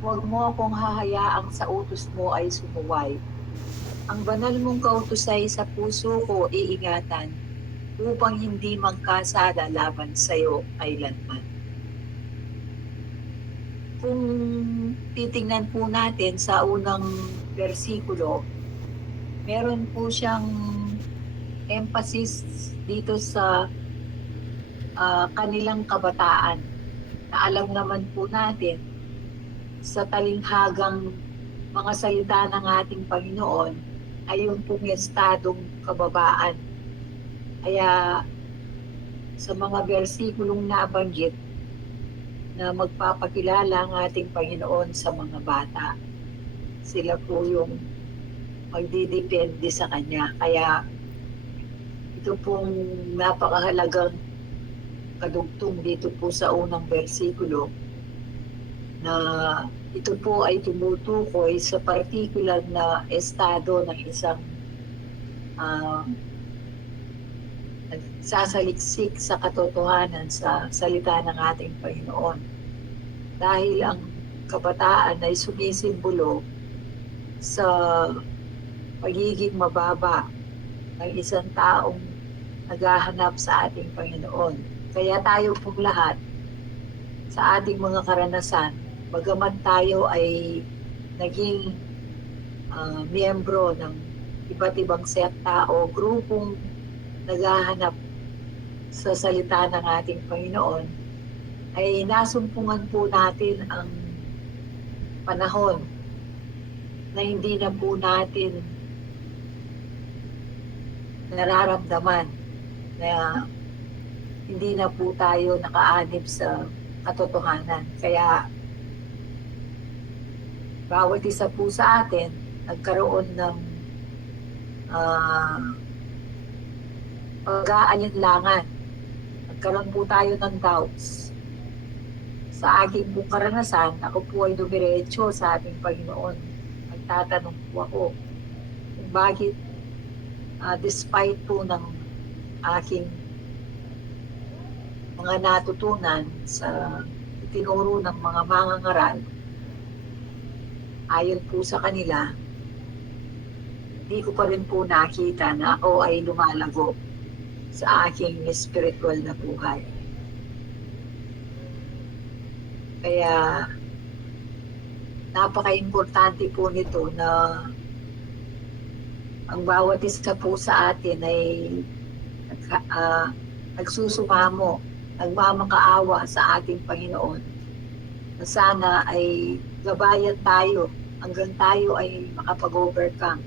Huwag mo akong hahayaang sa utos mo ay sumuway. Ang banal mong kautusay sa puso ko iingatan upang hindi magkasala laban sa iyo kailanman. Kung titingnan po natin sa unang bersikulo, meron po siyang emphasis dito sa kanilang kabataan. Na alam naman po natin sa talinghagang mga salita ng ating Panginoon ay yung pong estadong kababaan. Kaya sa mga bersikulong nabanggit na magpapakilala ang ating Panginoon sa mga bata, sila po yung magdidepende sa Kanya. Kaya ito pong napakahalagang kadugtong dito po sa unang bersikulo na ito po ay tumutukoy sa partikular na estado ng isang nagsasaliksik sa katotohanan sa salita ng ating Panginoon. Dahil ang kabataan ay sumisimbolo sa pagiging mababa ng isang taong naghahanap sa ating Panginoon. Kaya tayo pong lahat sa ating mga karanasan, bagamat tayo ay naging miyembro ng iba't ibang sekta o grupong naghahanap sa salita ng ating Panginoon, ay nasumpungan po natin ang panahon na hindi na po natin nararamdaman na hindi na po tayo nakaanib sa katotohanan. Kaya bawat isa po sa atin nagkaroon ng pag-aalinlangan. Nagkaroon po tayo ng doubts. Sa aking po karanasan, ako po ay dumiretso sa ating Panginoon. Nagtatanong po ako kung bakit despite po ng aking mga natutunan sa itinuro ng mga mangangaral, ayon po sa kanila, hindi ko pa rin po nakita na ako ay lumalago sa aking spiritual na buhay. Kaya napaka-importante po nito na ang bawat isa po sa atin ay nagsusumamo, nagmamakaawa sa ating Panginoon na sana ay gabayan tayo hanggang tayo ay makapag-overcome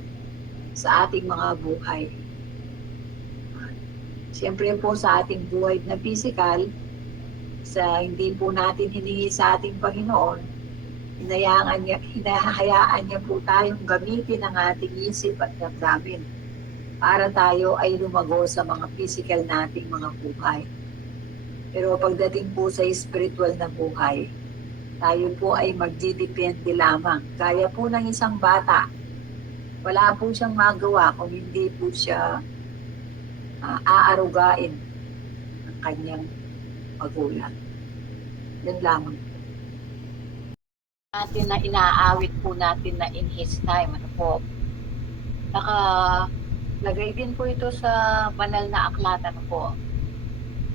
sa ating mga buhay. Siyempre po sa ating buhay na physical, sa hindi po natin hiningi sa ating Panginoon, hinahayaan niya po tayong gamitin ang ating isip at damdamin para tayo ay lumago sa mga physical nating mga buhay. Pero pagdating po sa spiritual na buhay, tayo po ay magdidepende lamang. Gaya po ng isang bata, wala po siyang magawa kung hindi po siya aarugain ng kanyang magulang. Yan lamang. Natin na inaawit po natin na in His time. Ano po? Nakalagay din po ito sa banal na aklat. Ano po?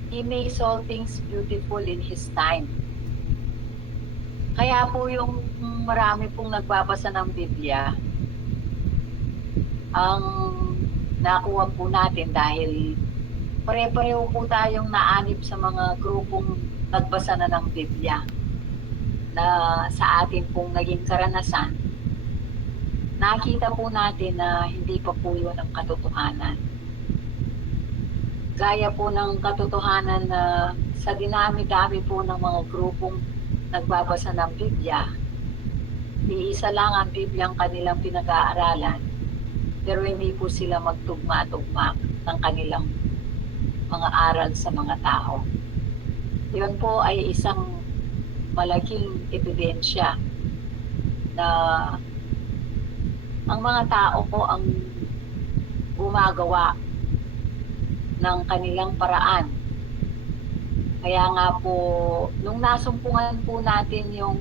He makes all things beautiful in His time. Kaya po yung marami pong nagbabasa ng Biblia, ang nakuha po natin dahil pare-pareho po tayong naanib sa mga grupong nagbasa na ng Biblia na sa atin pong naging karanasan, nakita po natin na hindi pa po yun ang katotohanan. Gaya po ng katotohanan na sa dinami-dami po ng mga grupong nagbabasa ng Biblia, iisa lang ang Biblia ang kanilang pinag-aaralan, pero hindi po sila magtugma-tugma ng kanilang mga aral sa mga tao. Yun po ay isang malaking ebidensya na ang mga tao po ang gumagawa ng kanilang paraan. Kaya nga po, nung nasumpungan po natin yung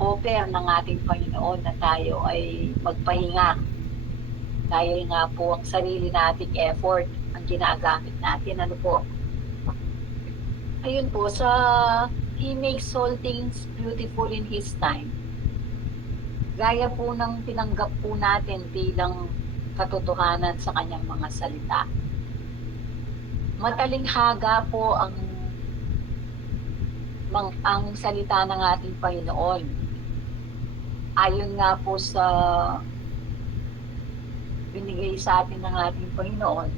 offer ng ating Panginoon na tayo ay magpahinga. Dahil nga po ang sarili nating effort ang ginagamit natin. Ano po? Ayun po, He makes all things beautiful in His time. Gaya po ng tinanggap po natin bilang katotohanan sa kanyang mga salita. Matalinghaga po ang salita ng ating Panginoon. Ayon nga po sa binigay sa atin ng ating Panginoon,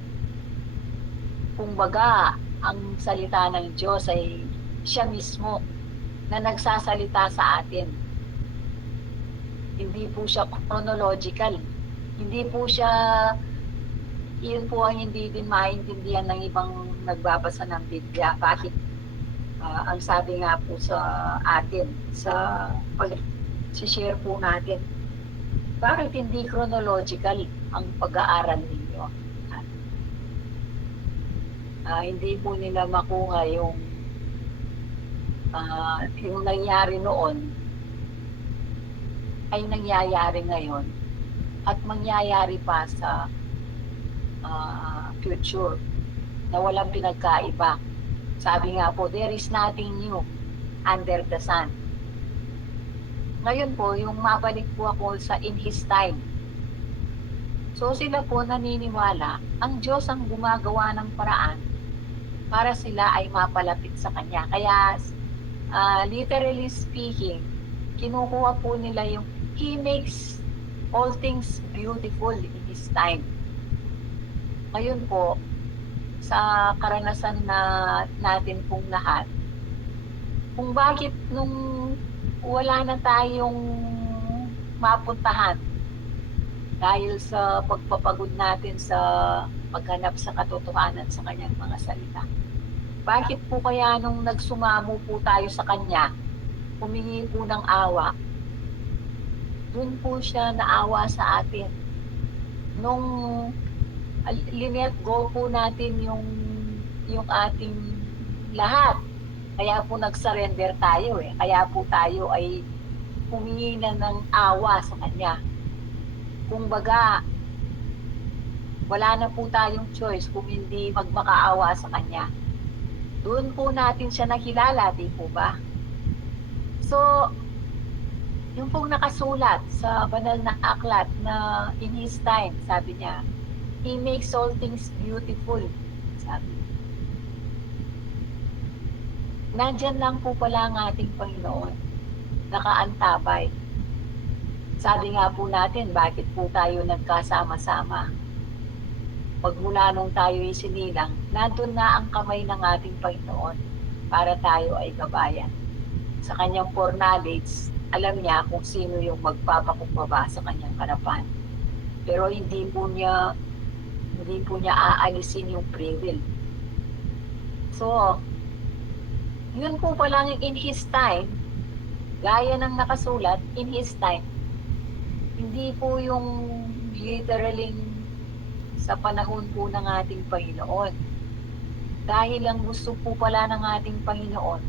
kumbaga, ang salita ng Diyos ay siya mismo na nagsasalita sa atin. Hindi po siya chronological. Hindi po siya, yun po ang hindi din maintindihan ng ibang nagbabasa ng Biblia. Bakit? Ang sabi nga po sa atin, sa pag-share po natin, bakit hindi chronological ang pag-aaral ninyo? Hindi po nila makuha yung nangyari noon ay nangyayari ngayon at mangyayari pa sa future na walang pinagkaiba. Sabi nga po, there is nothing new under the sun. Ngayon po, yung mabalik po ako sa in His time. So sila po naniniwala, ang Diyos ang gumagawa ng paraan para sila ay mapalapit sa Kanya. Kaya, literally speaking, kinukuha po nila yung He makes all things beautiful in His time. Ngayon po, sa karanasan na natin pong lahat, kung bakit nung wala na tayong mapuntahan dahil sa pagpapagod natin sa paghanap sa katotohanan sa kanyang mga salita. Bakit po kaya nung nagsumamo po tayo sa kanya, humingi po ng awa, dun po siya naawa sa atin. Nung linet go po natin yung ating lahat, kaya po nag-surrender tayo eh. Kaya po tayo ay humingi na ng awa sa kanya. Kung baga, wala na po tayong choice kung hindi magmakaawa sa kanya. Doon po natin siya nakilala, di po ba? So, yung pong nakasulat sa banal na aklat na in His time, sabi niya, He makes all things beautiful. Sabi. Nandyan lang po pala ang ating Panginoon, nakaantabay. Sabi nga po natin, bakit po tayo nagkasama-sama? Pagmula nung tayo isinilang, nandun na ang kamay ng ating Panginoon para tayo ay gabayan. Sa kanyang foreknowledge, alam niya kung sino yung magpapakumbaba sa kanyang harapan. Pero hindi po niya aalisin yung free will. So, yun po pala yung in His time, gaya ng nakasulat, in His time. Hindi po yung literally sa panahon po ng ating Panginoon. Dahil ang gusto po pala ng ating Panginoon,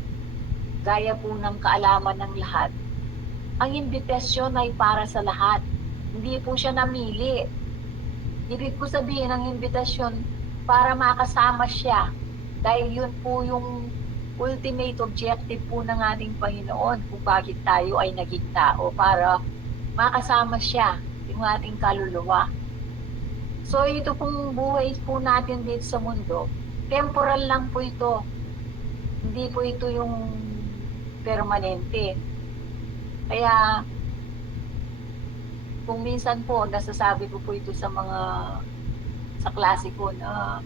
gaya po ng kaalaman ng lahat, ang imbitasyon ay para sa lahat. Hindi po siya namili. Ibig ko sabihin ng imbitasyon para makasama siya. Dahil yun po yung ultimate objective po ng ating Panginoon kung bakit tayo ay naging tao, para makasama siya, yung ating kaluluwa. So ito pong buhay po natin dito sa mundo, temporal lang po ito. Hindi po ito yung permanente. Kaya kung minsan po nasasabi ko po ito sa klase ko na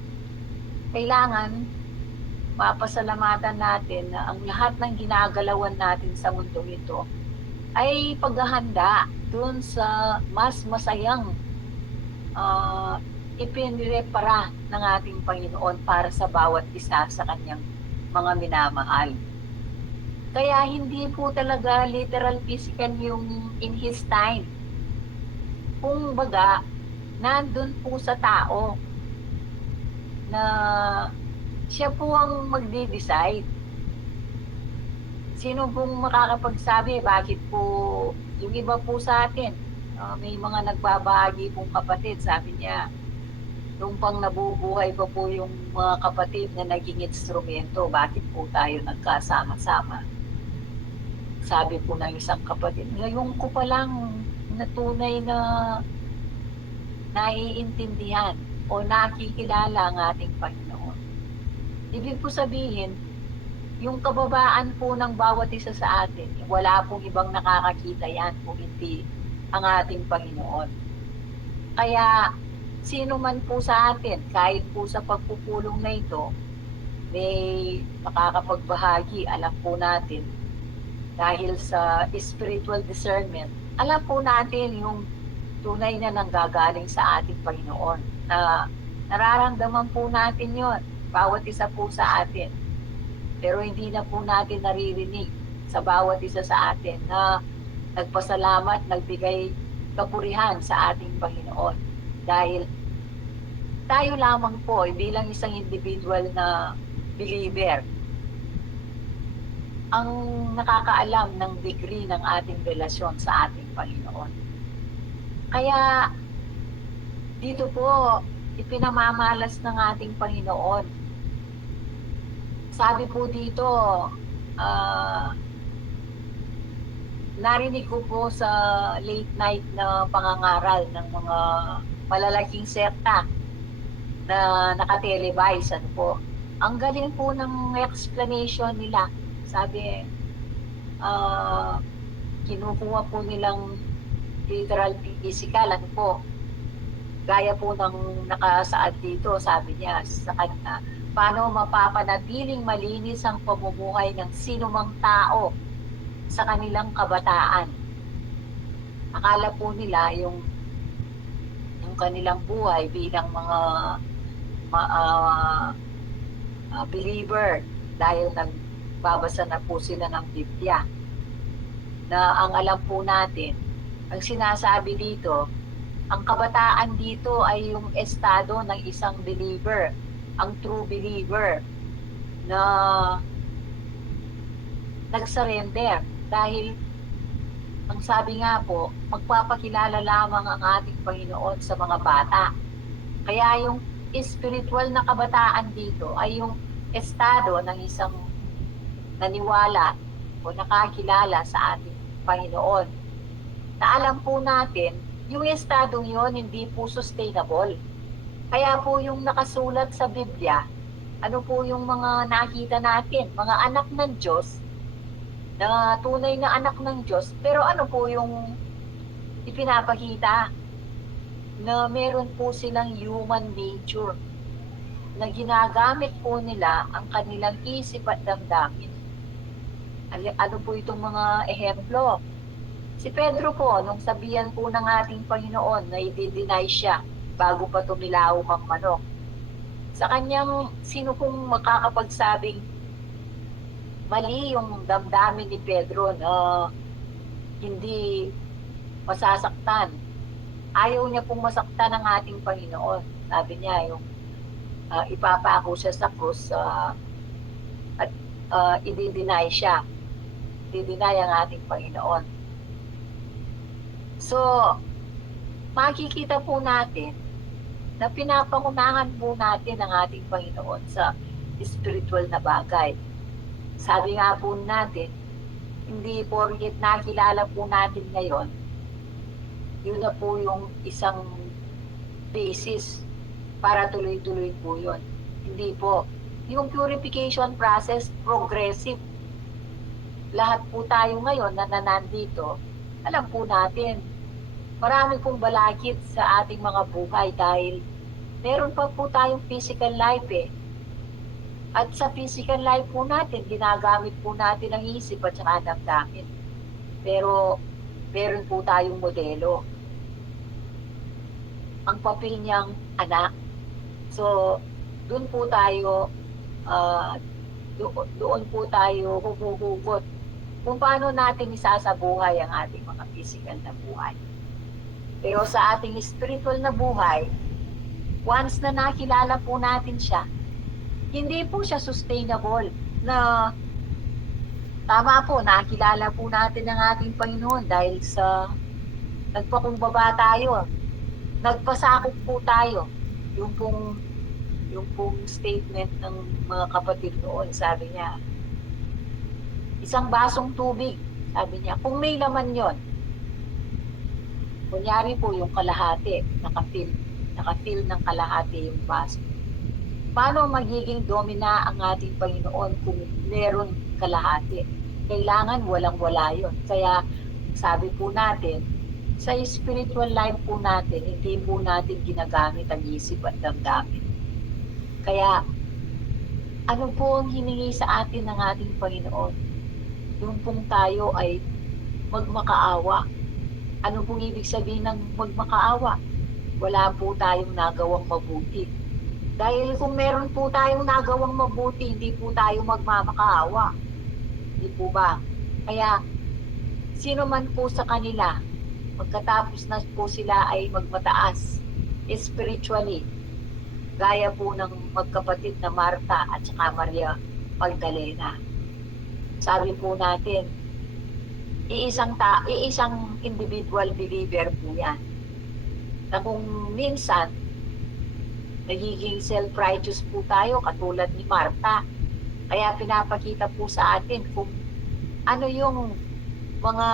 kailangan mapasalamatan natin na ang lahat ng ginagalawan natin sa mundo ito ay paghahanda dun sa mas masayang ipinrepara ng ating Panginoon para sa bawat isa sa kanyang mga minamahal. Kaya hindi po talaga literal physical yung in His time. Kung baga, nandun po sa tao na siya po ang magde-decide. Sino pong makakapagsabi bakit po yung iba po sa atin, may mga nagbabahagi pong kapatid, sabi niya, nung pang nabubuhay pa po yung mga kapatid na naging instrumento, bakit po tayo nagkasama-sama? Sabi po ng isang kapatid, ngayon ko pa lang na tunay na naiintindihan o nakikilala ang ating Panginoon. Ibig po sabihin, yung kababaan po ng bawat isa sa atin, wala pong ibang nakakakita yan kung hindi ang ating Panginoon. Kaya sino man po sa atin, kahit po sa pagpupulong na ito, may makakapagbahagi, alam po natin, dahil sa spiritual discernment, alam po natin yung tunay na nanggagaling sa ating Panginoon. Na nararamdaman po natin yon, bawat isa po sa atin. Pero hindi na po natin naririnig sa bawat isa sa atin na nagpasalamat, nagbigay kapurihan sa ating Panginoon. Dahil tayo lamang po, bilang isang individual na believer, ang nakakaalam ng degree ng ating relasyon sa ating Panginoon. Kaya dito po, ipinamamalas ng ating Panginoon. Sabi po dito, narinig ko po sa late night na pangangaral ng mga malalaking sekta na nakatelevise. Ano po, ang galing po ng explanation nila. Sabi, kinukuha po nilang literal physical, ano po, gaya po ng nakasaad dito, sabi niya sa kanya, paano mapapanatiling malinis ang pamumuhay ng sinumang tao sa kanilang kabataan. Akala po nila yung kanilang buhay bilang mga believer, dahil nagbabasa na po sila ng Biblia, na ang alam po natin, ang sinasabi dito, ang kabataan dito ay yung estado ng isang believer, ang true believer na nag-surrender. Dahil ang sabi nga po, magpapakilala lamang ang ating Panginoon sa mga bata. Kaya yung spiritual na kabataan dito ay yung estado ng isang naniwala o nakakilala sa ating Panginoon. Na alam po natin, yung estadong yon hindi po sustainable. Kaya po yung nakasulat sa Biblia, ano po yung mga nakita natin, mga anak ng Diyos, na tunay na anak ng Diyos, pero ano po yung ipinapakita? Na meron po silang human nature, na ginagamit po nila ang kanilang isip at damdamin. Ano po itong mga ehemplo? Si Pedro po, nung sabihan po ng ating Panginoon na i-deny siya bago pa tumilaw ang manok, sa kanyang, sino pong makakapagsabing mali yung damdamin ni Pedro na hindi masasaktan? Ayaw niya pong masaktan ng ating Panginoon. Sabi niya, yung ipapako siya sa krus at i-deny siya. I-deny ang ating Panginoon. So, makikita po natin na pinapangunahan po natin ang ating Panginoon sa spiritual na bagay. Sabi nga po natin, hindi porket nakilala po natin ngayon, yun na po yung isang basis para tuloy-tuloy po yun. Hindi po. Yung purification process, progressive. Lahat po tayo ngayon na nandito, alam po natin, marami pong balakid sa ating mga buhay dahil meron pa po tayong physical life eh. At sa physical life po natin, ginagamit po natin ang isip at saka damdamin. Pero meron po tayong modelo. Ang papel niyang anak. So, doon po tayo, doon po tayo huhugot kung paano natin isasabuhay ang ating mga physical na buhay. Pero sa ating spiritual na buhay, once na nakilala po natin siya, hindi po siya sustainable na Tama po, nakilala po natin ang ating Panginoon dahil sa nagpakumbaba tayo, nagpasakop po tayo. Yung pong, yung pong statement ng mga kapatid noon, sabi niya, isang basong tubig, sabi niya, kung may laman yon, kunyari po yung kalahati, nakafill ng kalahati yung baso. Paano magiging domina ang ating Panginoon kung meron kalahati? Kailangan walang-wala yun. Kaya sabi po natin, sa spiritual life po natin, hindi po natin ginagamit ang isip at damdamin. Kaya ano po ang hiningi sa atin ng ating Panginoon? Yung pong tayo ay magmakaawa. Ano pong ibig sabihin ng magmakaawa? Wala po tayong nagawang mabuti. Dahil kung meron po tayong nagawang mabuti, hindi po tayo magmamakaawa. Hindi po ba? Kaya, sino man po sa kanila, pagkatapos na po sila ay magmataas, spiritually, gaya po ng magkapatid na Marta at saka Maria Magdalena. Sabi po natin, iisang individual believer po yan. Na kung minsan, nagiging self-righteous po tayo katulad ni Marta. Kaya pinapakita po sa atin kung ano yung mga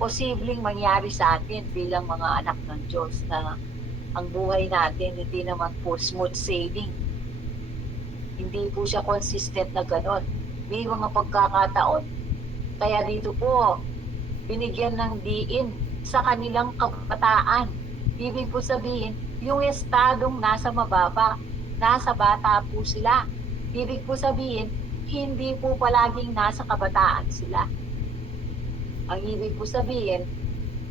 posibleng mangyari sa atin bilang mga anak ng Diyos na ang buhay natin hindi naman po smooth sailing. Hindi po siya consistent na ganon. May mga pagkakataon. Kaya dito po, binigyan ng diin sa kanilang kabataan. Ibig po sabihin, yung estadong nasa mababa, nasa bata po sila. Ibig po sabihin, hindi po palaging nasa kabataan sila. Ang ibig po sabihin,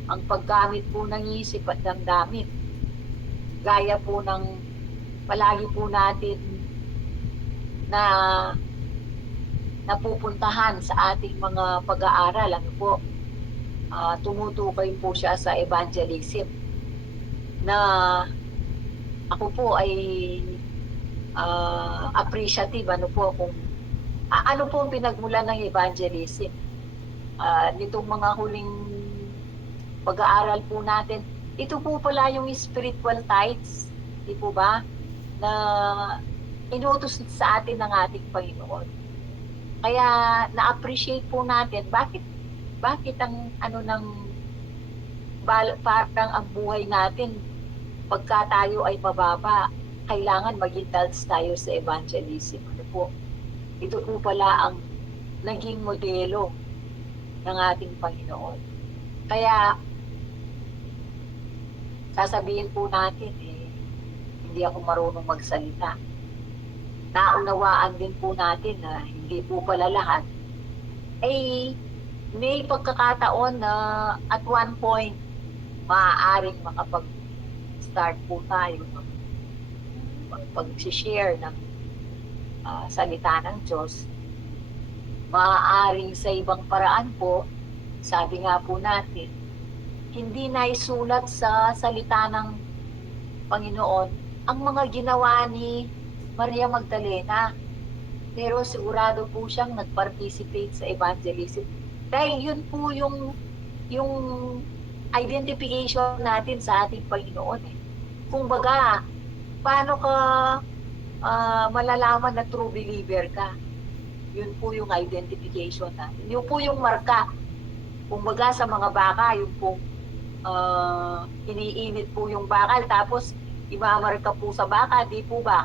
ang paggamit po ng isip at damdamin, gaya po ng palagi po natin na napupuntahan sa ating mga pag-aaral, ano po, tumutukoy po siya sa evangelism na ako po ay appreciative ano po kung ano po ang pinagmulan ng evangelism. Nitong mga huling pag-aaral po natin, ito po pala yung spiritual tithes, di po ba, na inutos sa atin ng ating Panginoon. Kaya na-appreciate po natin bakit ang ano ng parang ang buhay natin pagka tayo ay mababa, kailangan mag-indulge tayo sa evangelism. Ano po? Ito po pala ang naging modelo ng ating Panginoon. Kaya sasabihin po natin, hindi ako marunong magsalita. Naunawaan din po natin na hindi po pala lahat. May pagkakataon na at one point, maaaring makapag-start po tayo ng pag-share ng salita ng Diyos. Maaaring sa ibang paraan po, sabi nga po natin, hindi naisulat sa salita ng Panginoon ang mga ginawa ni Maria Magdalena. Pero sigurado po siyang nag-participate sa evangelism. Dahil yun po yung identification natin sa ating Panginoon. Kung baga, paano ka malalaman na true believer ka? Yun po yung identification natin. Yun po yung marka. Kung baga sa mga baka, yun po iniinit po yung bakal tapos imamarka po sa baka, di po ba?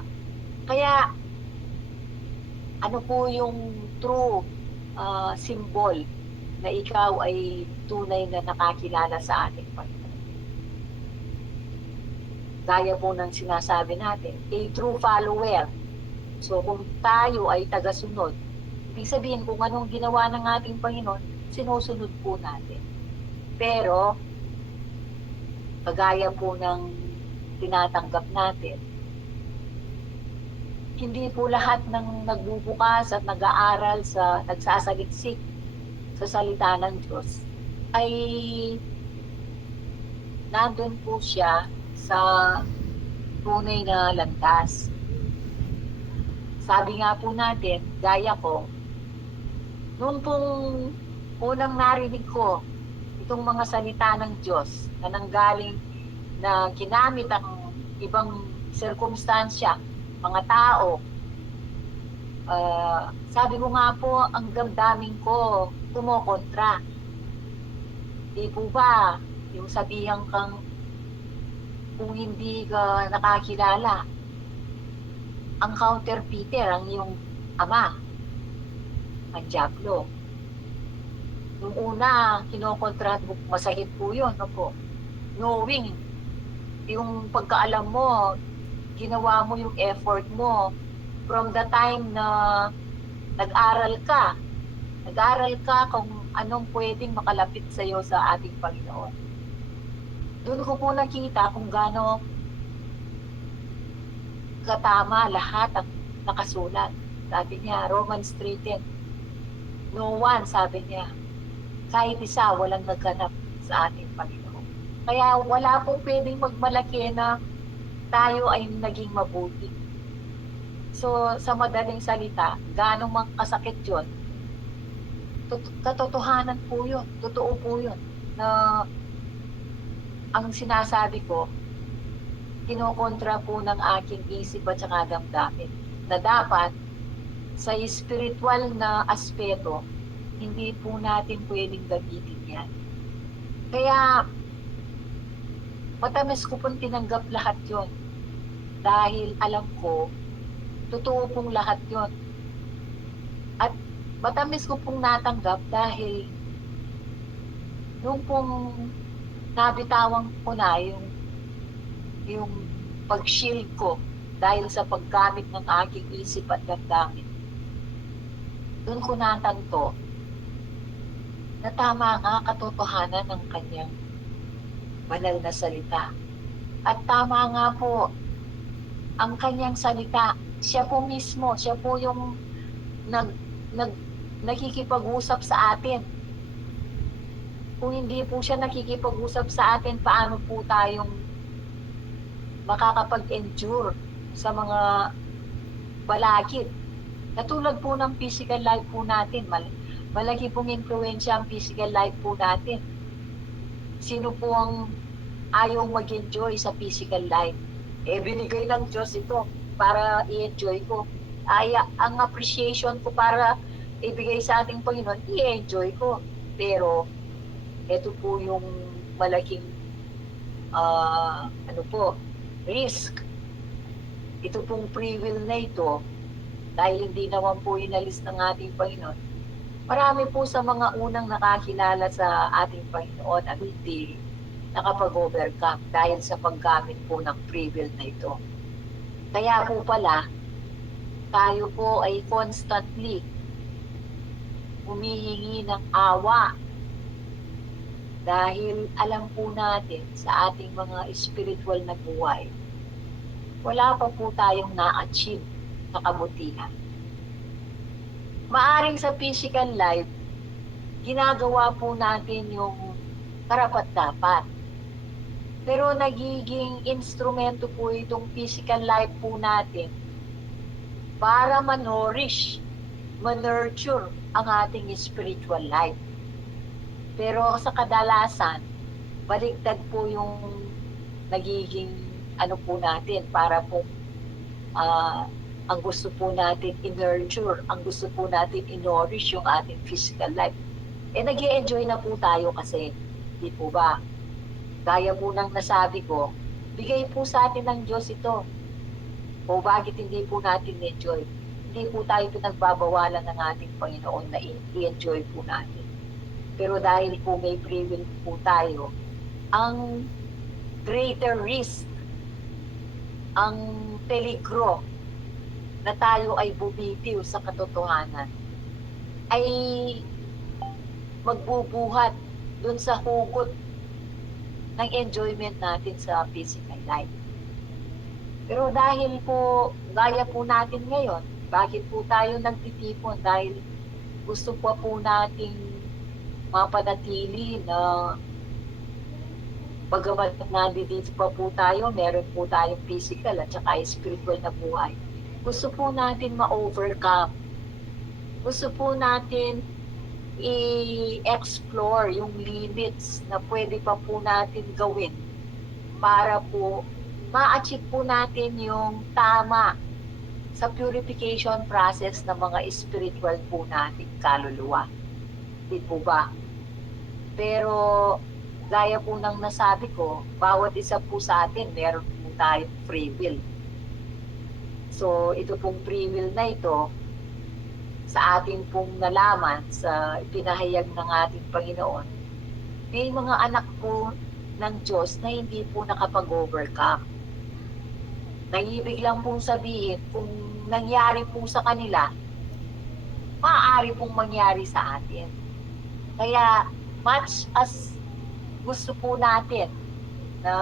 Kaya ano po yung true symbol na ikaw ay tunay na nakakilala sa ating Panginoon? Gaya po ng sinasabi natin, a true follower. So kung tayo ay tagasunod, ibig sabihin kung anong ginawa ng ating Panginoon, sinusunod po natin. Pero kagaya po ng tinatanggap natin, hindi po lahat ng nagbubukas at nag-aaral sa nagsasaliksik sa salita ng Diyos ay nandun po siya sa tunay na landas. Sabi nga po natin, gaya ko, Noon pong unang narinig ko itong mga salita ng Diyos na nanggaling na ginamit ang ibang sirkumstansya, mga tao, sabi ko nga po, ang damdamin ko kumokontra. Di po ba, yung sabihan kang kung hindi ka nakakilala, ang counterfeiter, ang iyong ama, ang dyablo. Nung una, kinokontra, masakit po yun, no po. Knowing, yung pagkaalam mo, ginawa mo yung effort mo from the time na nag-aral ka kung anong pwedeng makalapit sa iyo sa ating Panginoon. Doon ko po nakita kung gaano katama lahat ang nakasulat. Sabi niya, Romans 3:10, no one, sabi niya, kahit isa, walang nagganap sa ating Panginoon. Kaya wala pong pwedeng magmalaki na tayo ay naging mabuti. So, sa madaling salita, gaano mang kasakit yun, katotohanan po yun, totoo po yun, na ang sinasabi ko, kinokontra po ng aking isip at saka damdamin, na dapat sa spiritual na aspeto, hindi po natin pwedeng gamitin yan. Kaya, matamis ko pong tinanggap lahat yon dahil alam ko, totoo pong lahat yon. At matamis ko pong natanggap dahil nung pong nabitawan ko na yung pag-shield ko dahil sa paggamit ng aking isip at damdamin, doon ko natanto na tama nga katotohanan ng kanyang banal na salita. At tama nga po ang kanyang salita. Siya po mismo, siya po yung nakikipag-usap sa atin. Kung hindi po siya nakikipag-usap sa atin, paano po tayong makakapag-endure sa mga balakid? Katulad po ng physical life po natin, malaki pong impluwensya ang physical life po natin. Sino po ang ayaw mag-enjoy sa physical life? Binigay ng Diyos ito para i-enjoy ko. Ang appreciation ko para ibigay sa ating Panginoon, i-enjoy ko. Pero, ito po yung malaking risk. Ito pong free will na ito, dahil hindi naman po inalis ng ating Panginoon. Marami po sa mga unang nakakilala sa ating Panginoon ang hindi nakapag-overcome dahil sa paggamit po ng free will na ito. Kaya po pala, tayo po ay constantly humihingi ng awa dahil alam po natin sa ating mga spiritual na buhay, wala pa po tayong na-achieve na kabutihan. Maaring sa physical life, ginagawa po natin yung karapat-dapat. Pero nagiging instrumento po itong physical life po natin para manurish, manurture ang ating spiritual life. Pero sa kadalasan, baliktad po yung nagiging po natin para po ang gusto po natin i-nurture, ang gusto po natin i-nourish yung ating physical life. Nag-i-enjoy na po tayo kasi, di po ba? Gaya po ng nasabi ko, bigay po sa atin ng Diyos ito. O bakit hindi po natin enjoy? Hindi po tayo pinagbabawalan ng ating Panginoon na i-enjoy po natin. Pero dahil po may free will po tayo, ang greater risk, ang peligro na tayo ay bumitiw sa katotohanan ay magbubuhat dun sa hugot ng enjoyment natin sa physical life. Pero dahil po, gaya po natin ngayon, bakit po tayo nagtitipon? Dahil gusto po nating mapanatili na bagamat nandito pa po tayo, meron po tayong physical at saka spiritual na buhay. Gusto po natin ma-overcome. Gusto po natin i-explore yung limits na pwede pa po natin gawin para po ma-achieve po natin yung tama sa purification process ng mga spiritual po nating kaluluwa. Di po ba? Pero gaya po ng nasabi ko, bawat isa po sa atin meron po tayong free will. So ito pong free will na ito, sa ating pong nalaman, sa pinahayag ng ating Panginoon, may mga anak po ng Diyos na hindi po nakapag-overcome. Nangibig lang pong sabihin, kung nangyari po sa kanila, maaari pong mangyari sa atin. Kaya much as gusto po natin na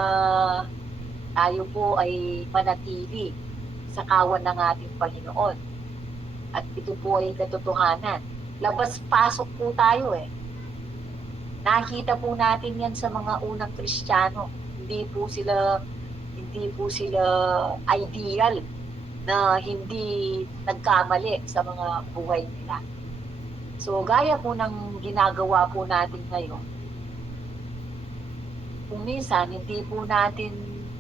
tayo po ay manatili sa kawan ng ating Panginoon, at ito po ay katotohanan, labas-pasok po tayo eh. Nakita po natin yan sa mga unang Kristiyano. Hindi po sila ideal na hindi nagkamali sa mga buhay nila. So gaya po ng ginagawa po natin ngayon, kung minsan hindi po natin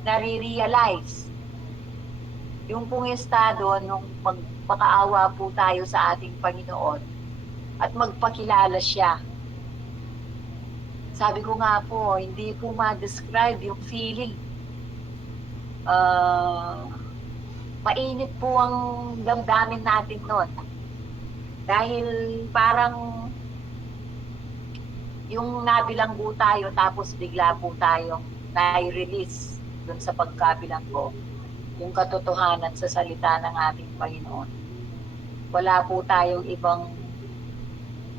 nare-realize yung pong estado nung magpakaawa po tayo sa ating Panginoon at magpakilala siya. Sabi ko nga po, hindi po ma-describe yung feeling. Mainit po ang damdamin natin noon. Dahil parang yung nabilanggo tayo tapos bigla po tayong nai-release dun sa pagkabilanggo. Yung katotohanan sa salita ng ating Panginoon. Wala po tayong ibang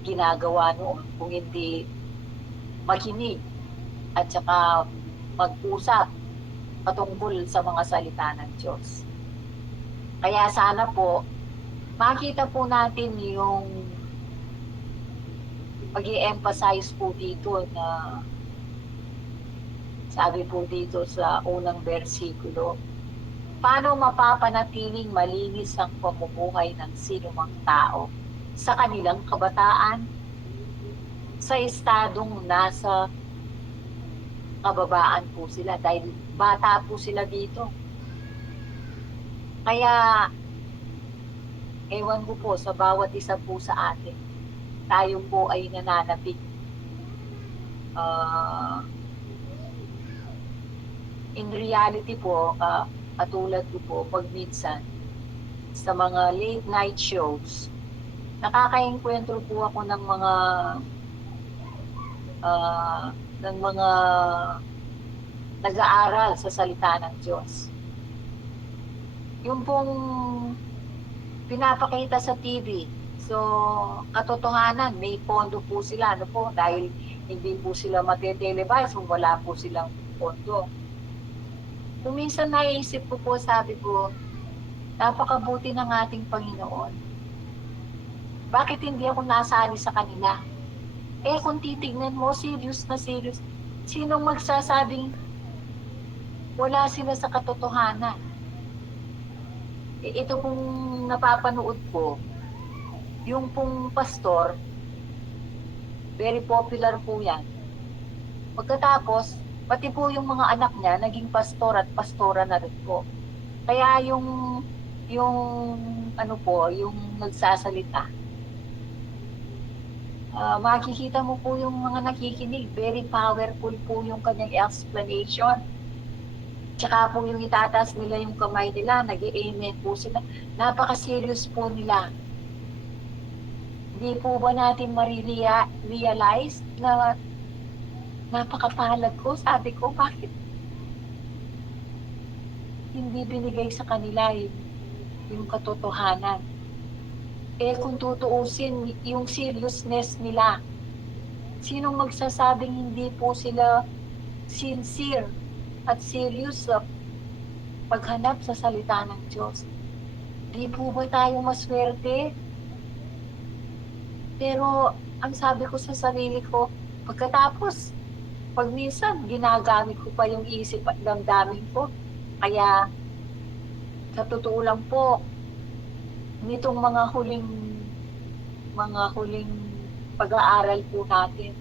ginagawa noon kung hindi makinig at saka mag-usap patungkol sa mga salita ng Diyos. Kaya sana po, makita po natin yung pag-i-emphasize po dito na sabi po dito sa unang bersikulo, paano mapapanatiling malinis ang pamumuhay ng sinumang tao sa kanilang kabataan, sa estadong nasa kababaan po sila, dahil bata po sila dito. Kaya, ewan ko po, sa bawat isa po sa atin, tayo po ay nananabik. In reality po, katulad ko po, pag minsan, sa mga late night shows, nakaka-enkwentro po ako ng mga nag-aaral sa salita ng Diyos. Yung pong pinapakita sa TV, so katotohanan, may pondo po sila, ano po, dahil hindi po sila mate-televise kung wala po silang pondo. Kung minsan naisip ko po, sabi ko, napakabuti ng ating Panginoon. Bakit hindi ako nasali sa kanila? Eh kung titignan mo, serious na serious. Sinong magsasabing wala sila sa katotohanan? Eh, ito pong napapanood ko, yung pong pastor, very popular po yan. Pagkatapos, pati po yung mga anak niya, naging pastor at pastora na rin po. Kaya yung ano po, yung nagsasalita, makikita mo po yung mga nakikinig, very powerful po yung kanyang explanation. Tsaka po yung itataas nila yung kamay nila, nag-i-amen po sila. Napaka-serious po nila. Hindi po ba natin marirealize na napakapalad ko? Sabi ko, bakit hindi binigay sa kanila yung katotohanan? Eh kung tutuusin yung seriousness nila, sinong magsasabing hindi po sila sincere at serious sa paghanap sa salita ng Diyos? Di po ba tayo maswerte? Pero ang sabi ko sa sarili ko, pagkatapos, pag minsan ginagamit ko pa yung isip at damdamin ko. Kaya sa totoo lang po, nitong mga huling pag-aaral po natin,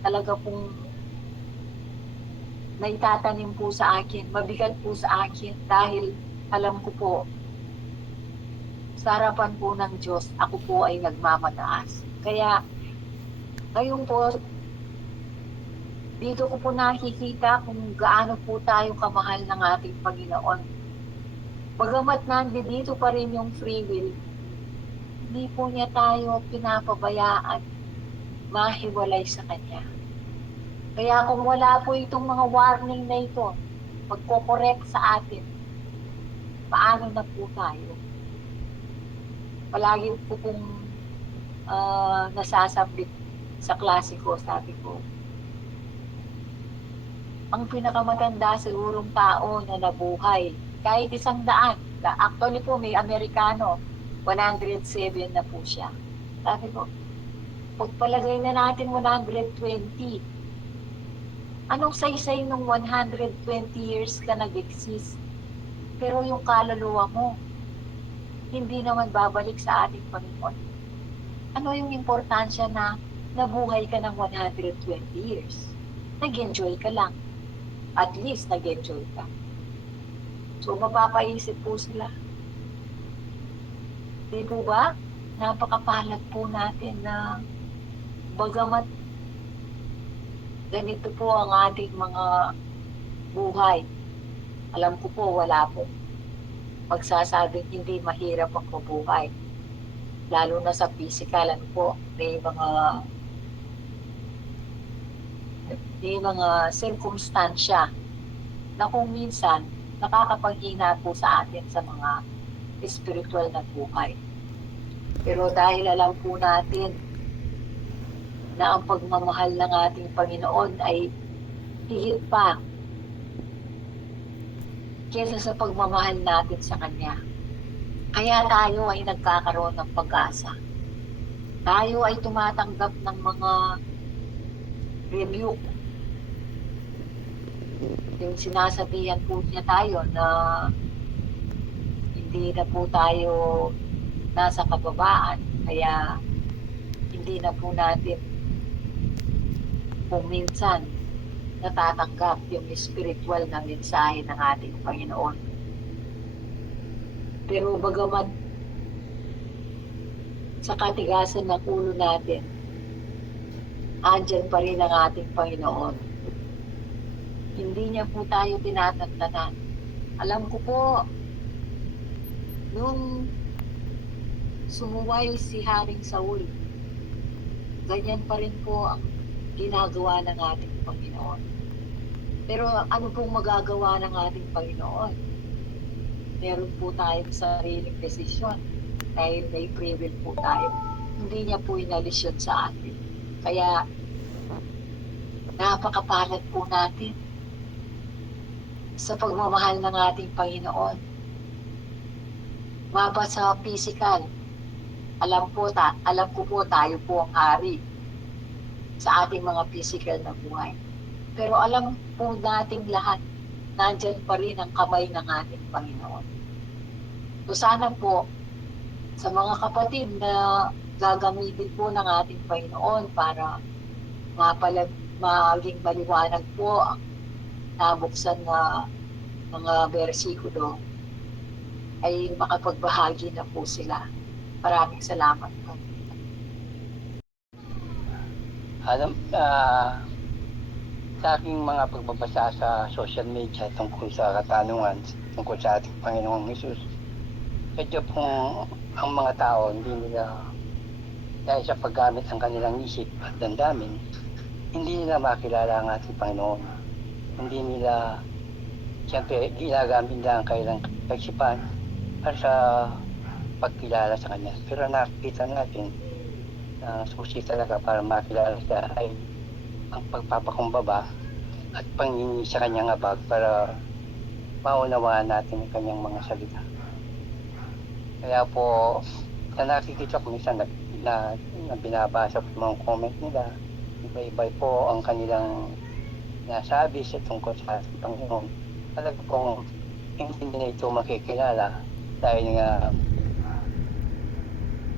talaga pong naitatanim po sa akin, mabigat po sa akin dahil alam ko po, sa harapan po ng Diyos, ako po ay nagmamataas. Kaya, ngayon po, dito ko po nakikita kung gaano po tayo kamahal ng ating Panginoon. Bagamat nandito pa rin yung free will, hindi po niya tayo pinapabayaan mahiwalay sa Kanya. Kaya kung wala po itong mga warning na ito, magko-correct sa atin, paano na po tayo? Palagi po kong nasasabit sa klase ko, sabi ko, ang pinakamatanda sigurong tao na nabuhay, kahit 100. Actually po, may Amerikano, 107 na po siya. Sabi ko, pagpalagay na natin 120, anong saysay nung 120 years ka nag-exist? Pero yung kaluluwa mo, hindi naman babalik sa ating Panginoon. Ano yung importansya na nabuhay ka ng 120 years? Nag-enjoy ka lang. At least nag-enjoy ka. So, mapapaisip po sila. Di po ba? Napakapalad po natin na bagamat ganito po ang ating mga buhay. Alam ko po, wala po magsasabing hindi mahirap ang mabuhay. Lalo na sa physical, ano po, may mga sirkumstansya na kung minsan nakakapaghina po sa atin sa mga spiritual na buhay. Pero dahil alam po natin na ang pagmamahal ng ating Panginoon ay higit pa kesa sa pagmamahal natin sa Kanya. Kaya tayo ay nagkakaroon ng pag-asa. Tayo ay tumatanggap ng mga rebuke. Yung sinasabihan po niya tayo na hindi na po tayo nasa kababaan, kaya hindi na po natin kung minsan natatanggap yung spiritual na mensahe ng ating Panginoon. Pero bagamat sa katigasan ng ulo natin, andyan pa rin ang ating Panginoon. Hindi niya po tayo tinatantanan. Alam ko po, nung sumuway si Haring Saul, ganyan pa rin po ang ginagawa ng ating Panginoon. Pero ano pong magagawa ng ating Panginoon? Meron po tayong sariling desisyon dahil may free will po tayo. Hindi niya po inalis yun sa atin. Kaya napakapalad po natin sa pagmamahal ng ating Panginoon. Mapa sa physical, alam ko po tayo po ang hari sa ating mga physical na buhay. Pero alam po nating lahat, nandyan pa rin ang kamay ng ating Panginoon. So sana po, sa mga kapatid na gagamitin po ng ating Panginoon para maging maliwanag po ang nabuksan na mga bersikulo, ay makapagbahagi na po sila. Maraming salamat po. Sa aking mga pagbabasa sa social media tungkol sa katanungan tungkol sa ating Panginoong Hesus, medyo pong ang mga tao hindi nila, dahil sa paggamit ng kanilang isip at damdamin, hindi nila makilala ang ating Panginoon. Hindi nila, siyempre, ginagamit nila ang kailang kaisipan para sa pagkilala sa Kanya. Pero nakikita natin na susi talaga para makilala siya ay ang pagpapakumbaba at pangingin sa Kanyang abag para maunawaan natin ang Kanyang mga salita. Kaya po, na nakikita ko minsan na binabasa ko mga comment nila, iba-iba po ang kanilang nasabi sa tungkol sa ating Panginoon. Talaga kung hindi na ito makikilala dahil nga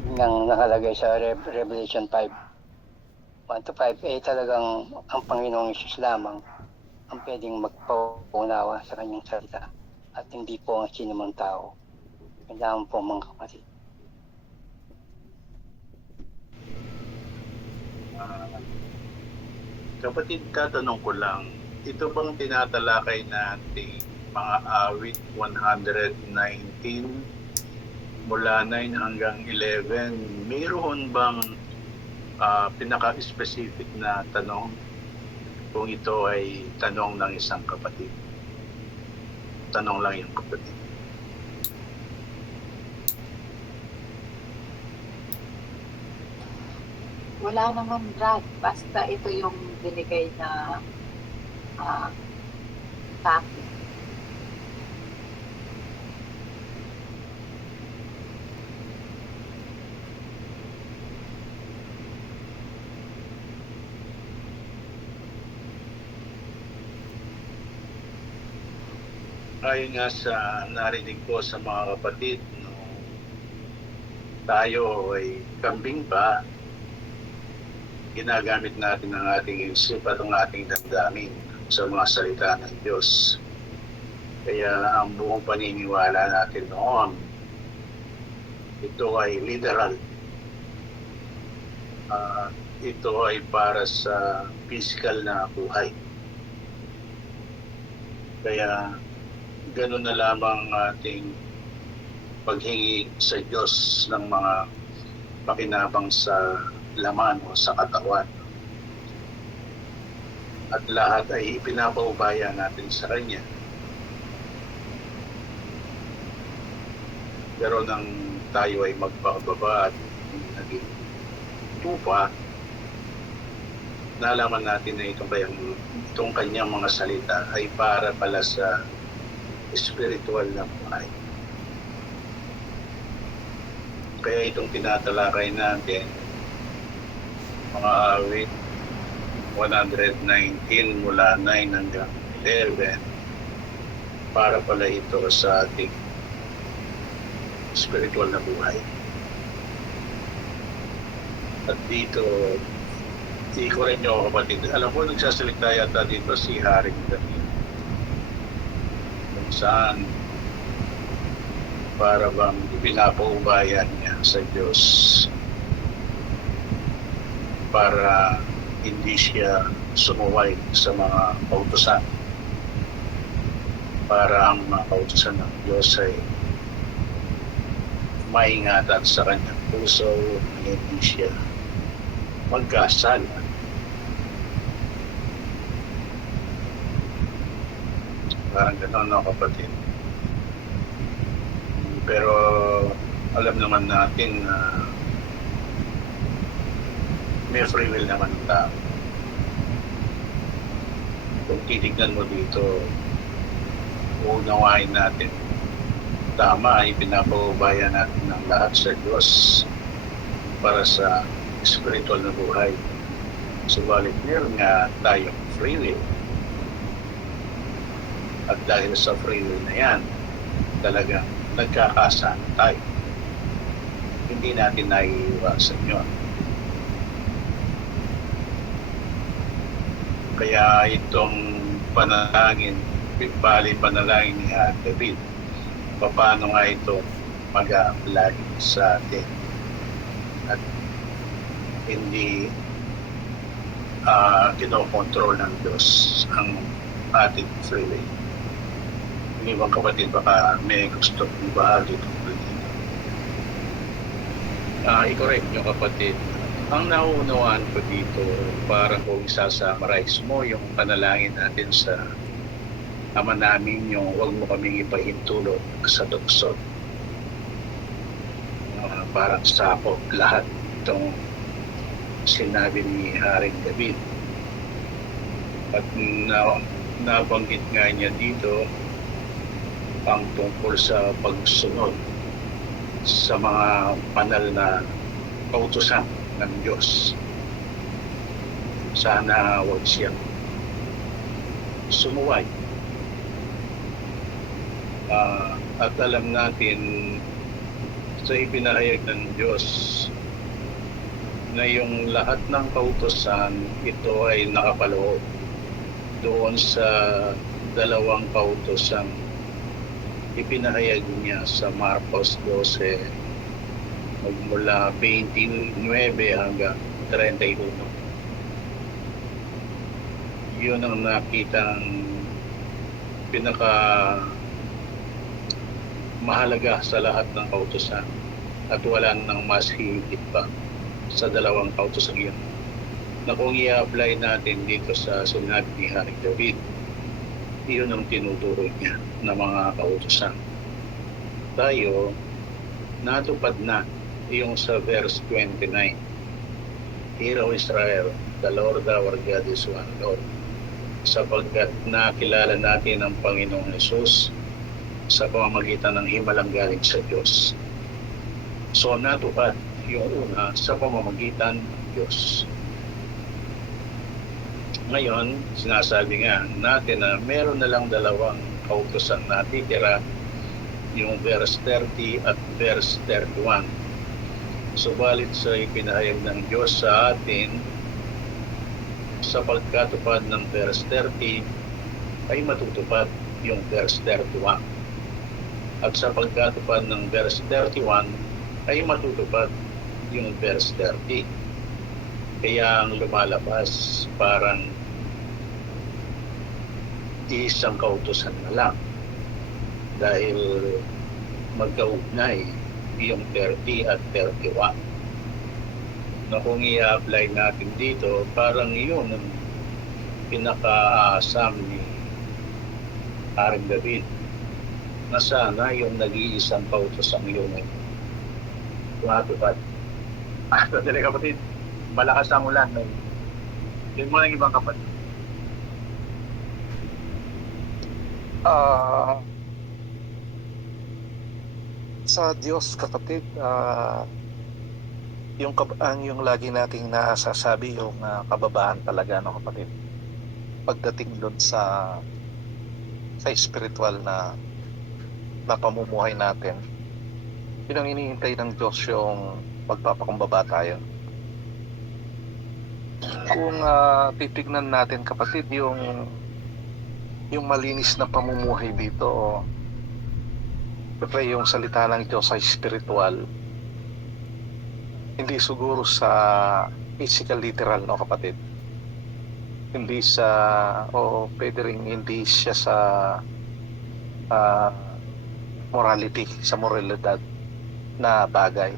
ng nakalagay sa Revelation 5, 1 to 5, talagang ang Panginoong Isus lamang ang pwedeng magpaunawa sa kanyang salita at hindi po ang sinumang tao. Kailangan po mga kapatid. Kapatid, tatanong ko lang, ito bang tinatalakay natin mga awit 119 mula 9 hanggang 11, mayroon bang pinaka-specific na tanong kung ito ay tanong ng isang kapatid? Tanong lang yung kapatid. Wala naman, Brad. Basta ito yung binigay na topic. Ayon nga sa narinig ko sa mga kapatid, no, tayo ay kambing pa, ginagamit natin ang ating isip at ang ating damdamin sa mga salita ng Diyos. Kaya ang buong paniniwala natin noon, ito ay literal. Ito ay para sa physical na buhay. Kaya ganun na lamang ating paghingi sa Diyos ng mga pakinabang sa laman o sa katawan. At lahat ay ipinapaubaya natin sa Kanya. Pero nang tayo ay magpakababa at naging tupa, nalaman natin na itong kanyang mga salita ay para pala sa spiritual na buhay. Kaya itong tinatalakay natin, mga awit 119 mula 9 hanggang 11, para pala ito sa ating spiritual na buhay. At dito, ko rin nyo kapatid, alam ko nagsasalita yata dito si Haring David, kung saan para bang pinapaubayan niya sa Diyos para hindi siya sumuway sa mga kautusan, para ang mga kautusan ng Diyos ay maingatan sa kanyang puso, hindi siya magkasala. Parang gano'n, no, kapatid. Pero alam naman natin na may free will naman ang tao. Kung titignan mo dito, uunawain natin, tama, ipinapaubaya natin ng lahat sa Diyos para sa spiritual na buhay. Subalit meron nga tayong free will. At dahil sa free will na yan, talagang nagkakasama tayo. Hindi natin naiiwasan yun. Kaya itong panalangin, panalangin ni David, paano nga ito mag-a-apply sa atin at hindi kinokontrol ng Diyos ang ating free will. Yung ibang kapatid baka may gusto kong bahagi tungkol dito. I-correct nyo kapatid. Ang nauunawaan ko dito, para kung isa-summarize mo yung panalangin natin sa Ama namin, yung huwag mo kaming ipahintulot sa tukso. Parang sakop lahat itong sinabi ni Haring David. At nabanggit nga niya dito ang tungkol sa pagsunod sa mga banal na kautusan ng Diyos. Sana huwag siyang sumuway. At alam natin sa ipinahayag ng Diyos na yung lahat ng kautusan ito ay nakapaloob doon sa dalawang kautusan ipinahayag niya sa Marcos 12 magmula 29 hanggang 31. Yun ang nakitang pinaka mahalaga sa lahat ng kautusan at wala nang mas higit pa sa dalawang kautusan yun na kung i-apply natin dito sa sinabi ni Haring David, iyon ang tinuturo niya ng mga kautusan. Tayo, natupad na yung sa verse 29. Hear, O Israel, the Lord our God is one Lord. Sapagkat nakilala natin ang Panginoong Hesus sa pamamagitan ng himalang galing sa Diyos. So natupad yung una sa pamamagitan ng Diyos. Ngayon, sinasabi nga natin na meron na lang dalawang kautusan natitira, yung verse 30 at verse 31. Subalit sa ipinahayag ng Diyos sa atin, sa pagkatupad ng verse 30, ay matutupad yung verse 31. At sa pagkatupad ng verse 31, ay matutupad yung verse 30. Kaya ang lumalabas parang isang kautusan na lang dahil magkaugnay yung 30 at 31 na kung i-apply natin dito parang yun ang pinakaasam ni Haring David na sana yung nag-iisang kautusan yun ay matupad. Dali kapatid, malakas ang ulan. Yun mo ng ibang kapatid. Sa Diyos kapatid, yung lagi nating nasasabi yung kababaan talaga, no kapatid, pagdating doon sa spiritual na pamumuhay natin. Yun ang hinihintay ng Diyos, yung magpapakumbaba tayo. Kung titignan natin kapatid yung malinis na pamumuhay dito, siyempre yung salita ng Diyos ay spiritual, hindi siguro sa physical literal, no kapatid, hindi sa pwede rin hindi siya sa morality, sa moralidad na bagay.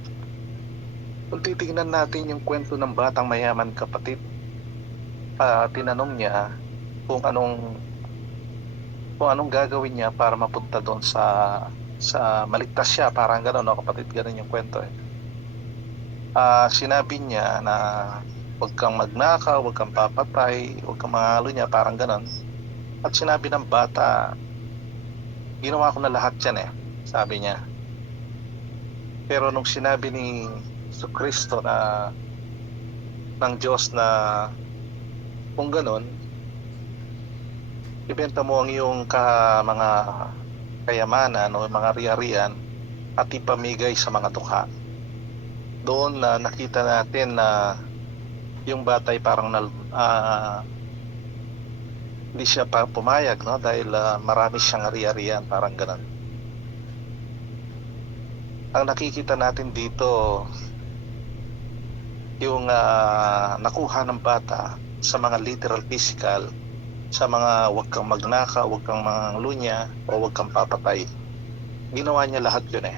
Kung titignan natin yung kwento ng batang mayaman kapatid, tinanong niya kung anong gagawin niya para mapunta doon sa maligtas siya, parang gano'n, no kapatid, gano'n yung kwento eh. Sinabi niya na huwag kang magnakaw, huwag kang papatay, huwag kang mangalo niya, parang gano'n. At sinabi ng bata, ginawa ko na lahat yan eh, sabi niya. Pero nung sinabi ni Kristo na ng Diyos na kung gano'n, ibenta mo ang iyong mga kayamanan o mga ari-arian at ipamigay sa mga tukha. Doon na nakita natin na yung batay parang hindi siya pa pumayag, no? Dahil marami siyang ari-arian, parang ganun. Ang nakikita natin dito yung nakuha ng bata sa mga literal physical, sa mga huwag kang magnaka, huwag kang manglunya, o huwag kang papatay. Ginawa niya lahat yun eh.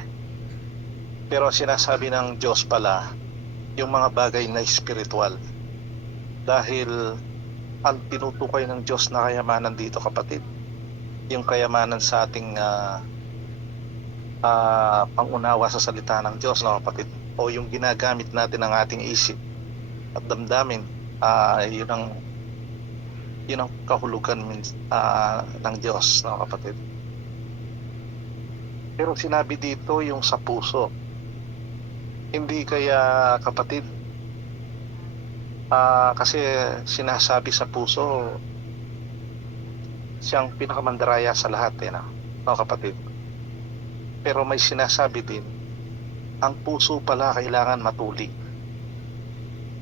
Pero sinasabi ng Diyos pala yung mga bagay na spiritual. Dahil ang tinutukoy ng Diyos na kayamanan dito kapatid, yung kayamanan sa ating pangunawa sa salita ng Diyos, no kapatid, o yung ginagamit natin ng ating isip at damdamin, yun ang kahulugan ng Diyos, no kapatid. Pero sinabi dito yung sa puso. Hindi kaya kapatid, kasi sinasabi sa puso siyang pinakamandaraya sa lahat no kapatid. Pero may sinasabi din ang puso pala kailangan matuli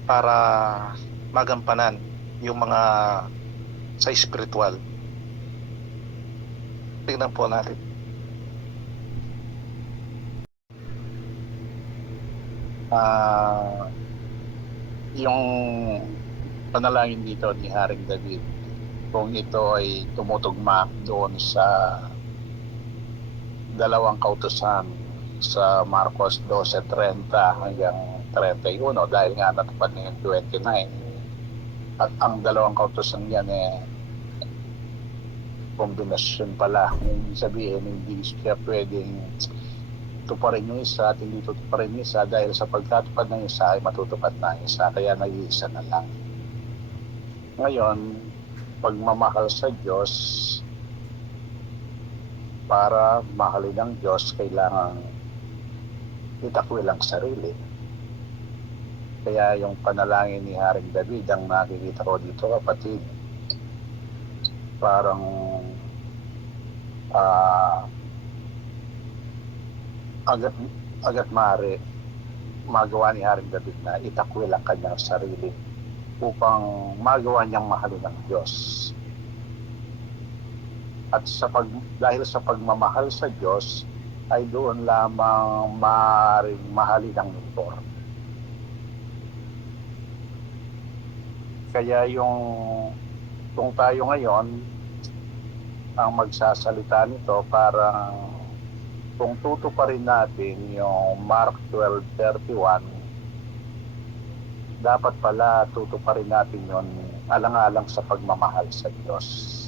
para magampanan yung mga sa spiritual. Tingnan po natin. Yung panalangin dito ni Haring David, kung ito ay tumutugma doon sa dalawang kautusan sa Marcos 12:30 hanggang 31, dahil nga natupad na yung 29. At ang dalawang kautusan yan kombinasyon pala. Yung sabihin, hindi siya pwedeng tuparin yung isa at hindi tutuparin yung isa, dahil sa pagkatupad ng isa ay matutupad na ang isa, kaya nag-iisa na lang. Ngayon, pagmamahal sa Diyos, para mahalin ng Diyos, kailangan itakwil ang sarili. Kaya yung panalangin ni Haring David, ang nakikita ko dito, kapatid, parang agad maaari magawa ni Haring David na itakwil ang kanyang sarili upang magawa niyang mahalin ng Diyos. At dahil sa pagmamahal sa Diyos, ay doon lamang maaaring mahalin ang neighbor. Kaya kung tayo ngayon ang magsasalita nito, parang kung tutuparin natin yung Mark 12:31, dapat pala tutuparin natin yon alang-alang sa pagmamahal sa Diyos.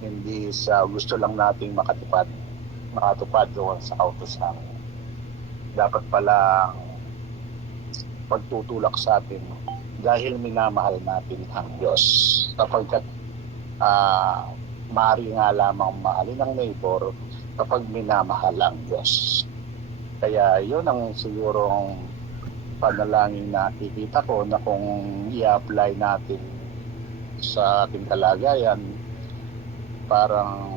Hindi sa gusto lang nating makatupad doon sa kautusan. Dapat pala pagtutulak sa atin dahil minamahal natin ang Diyos. Sapagkat maaari nga lamang mahalin ang neighbor kapag minamahal ang Diyos. Kaya yun ang sigurong panalangin na nakikita ko na kung i-apply natin sa ating kalagayan, parang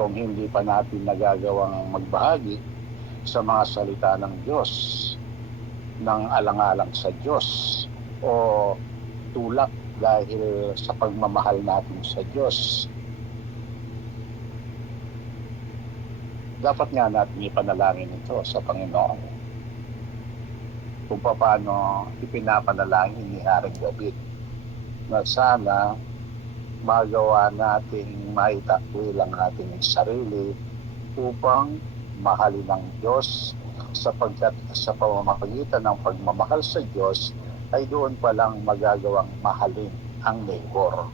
kung hindi pa natin nagagawang magbahagi sa mga salita ng Diyos, ng alang-alang sa Diyos, o tulak dahil sa pagmamahal natin sa Diyos, dapat nga natin ipanalangin ito sa Panginoon. Kung paano ipinapanalangin ni Haring David na sana magawa nating maitakwil ang ating sarili upang mahalin ang Diyos, sapagkat sa pamamagitan ng pagmamahal sa Diyos ay doon palang magagawang mahalin ang neighbor.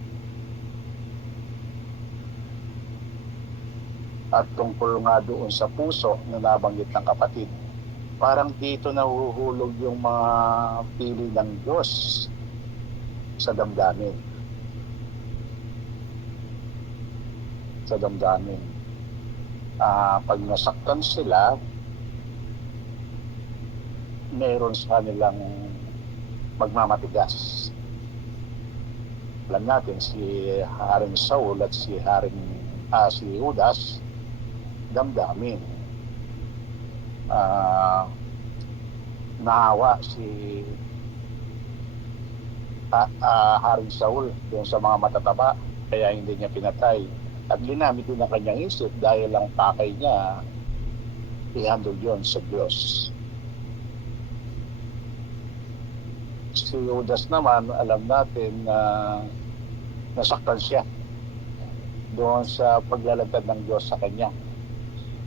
At tungkol nga doon sa puso na nabanggit ng kapatid, parang dito nahuhulog yung mga pili ng Diyos sa damdamin. Pag nasaktan sila, meron sa kanilang magmamatigas. Alam natin si Haring Saul at si Judas, damdamin. Naawa si Haring Saul doon sa mga matataba, kaya hindi niya pinatay. At ginamit din ang kanyang isip dahil ang pakay niya i-handle yun sa Diyos. Si Judas naman, alam natin na nasaktan siya doon sa paglalagad ng Diyos sa kanya,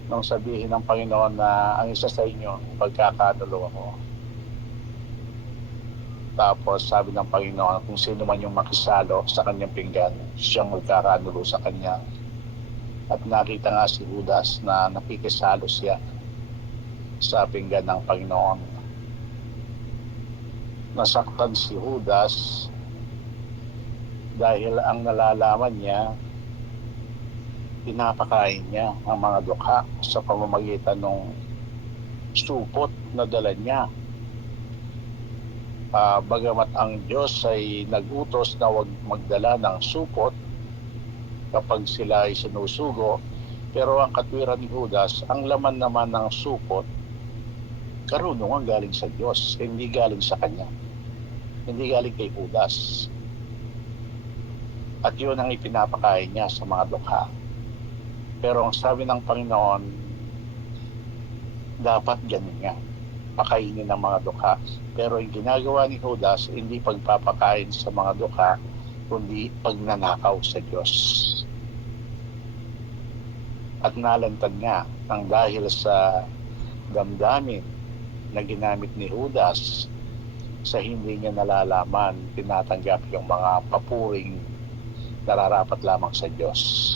nung sabihin ng Panginoon na ang isa sa inyo pagkakadulo ako. Tapos sabi ng Panginoon, kung sino man yung makisalo sa kanyang pinggan, siyang magkakadulo sa kanya. At nakita nga si Judas na nakikisalo siya sa pinggan ng Panginoon. Nasaktan si Judas dahil ang nalalaman niya, pinapakain niya ang mga dukha sa pamamagitan ng supot na dala niya. Bagamat ang Diyos ay nag-utos na huwag magdala ng supot kapag sila ay sinusugo, Pero ang katwiran ni Judas, ang laman naman ng supot, karunungan galing sa Diyos, hindi galing sa kanya. Hindi galing kay Judas. At yun ang ipinapakain niya sa mga dukha. Pero ang sabi ng Panginoon, dapat ganun nga, pakainin ng mga dukha. Pero yung ginagawa ni Judas, hindi pagpapakain sa mga dukha, kundi pagnanakaw sa Diyos. At nalantad nga ang dahil sa damdamin na ginamit ni Judas, sa hindi niya nalalaman, tinatanggap yung mga papuring nararapat lamang sa Diyos.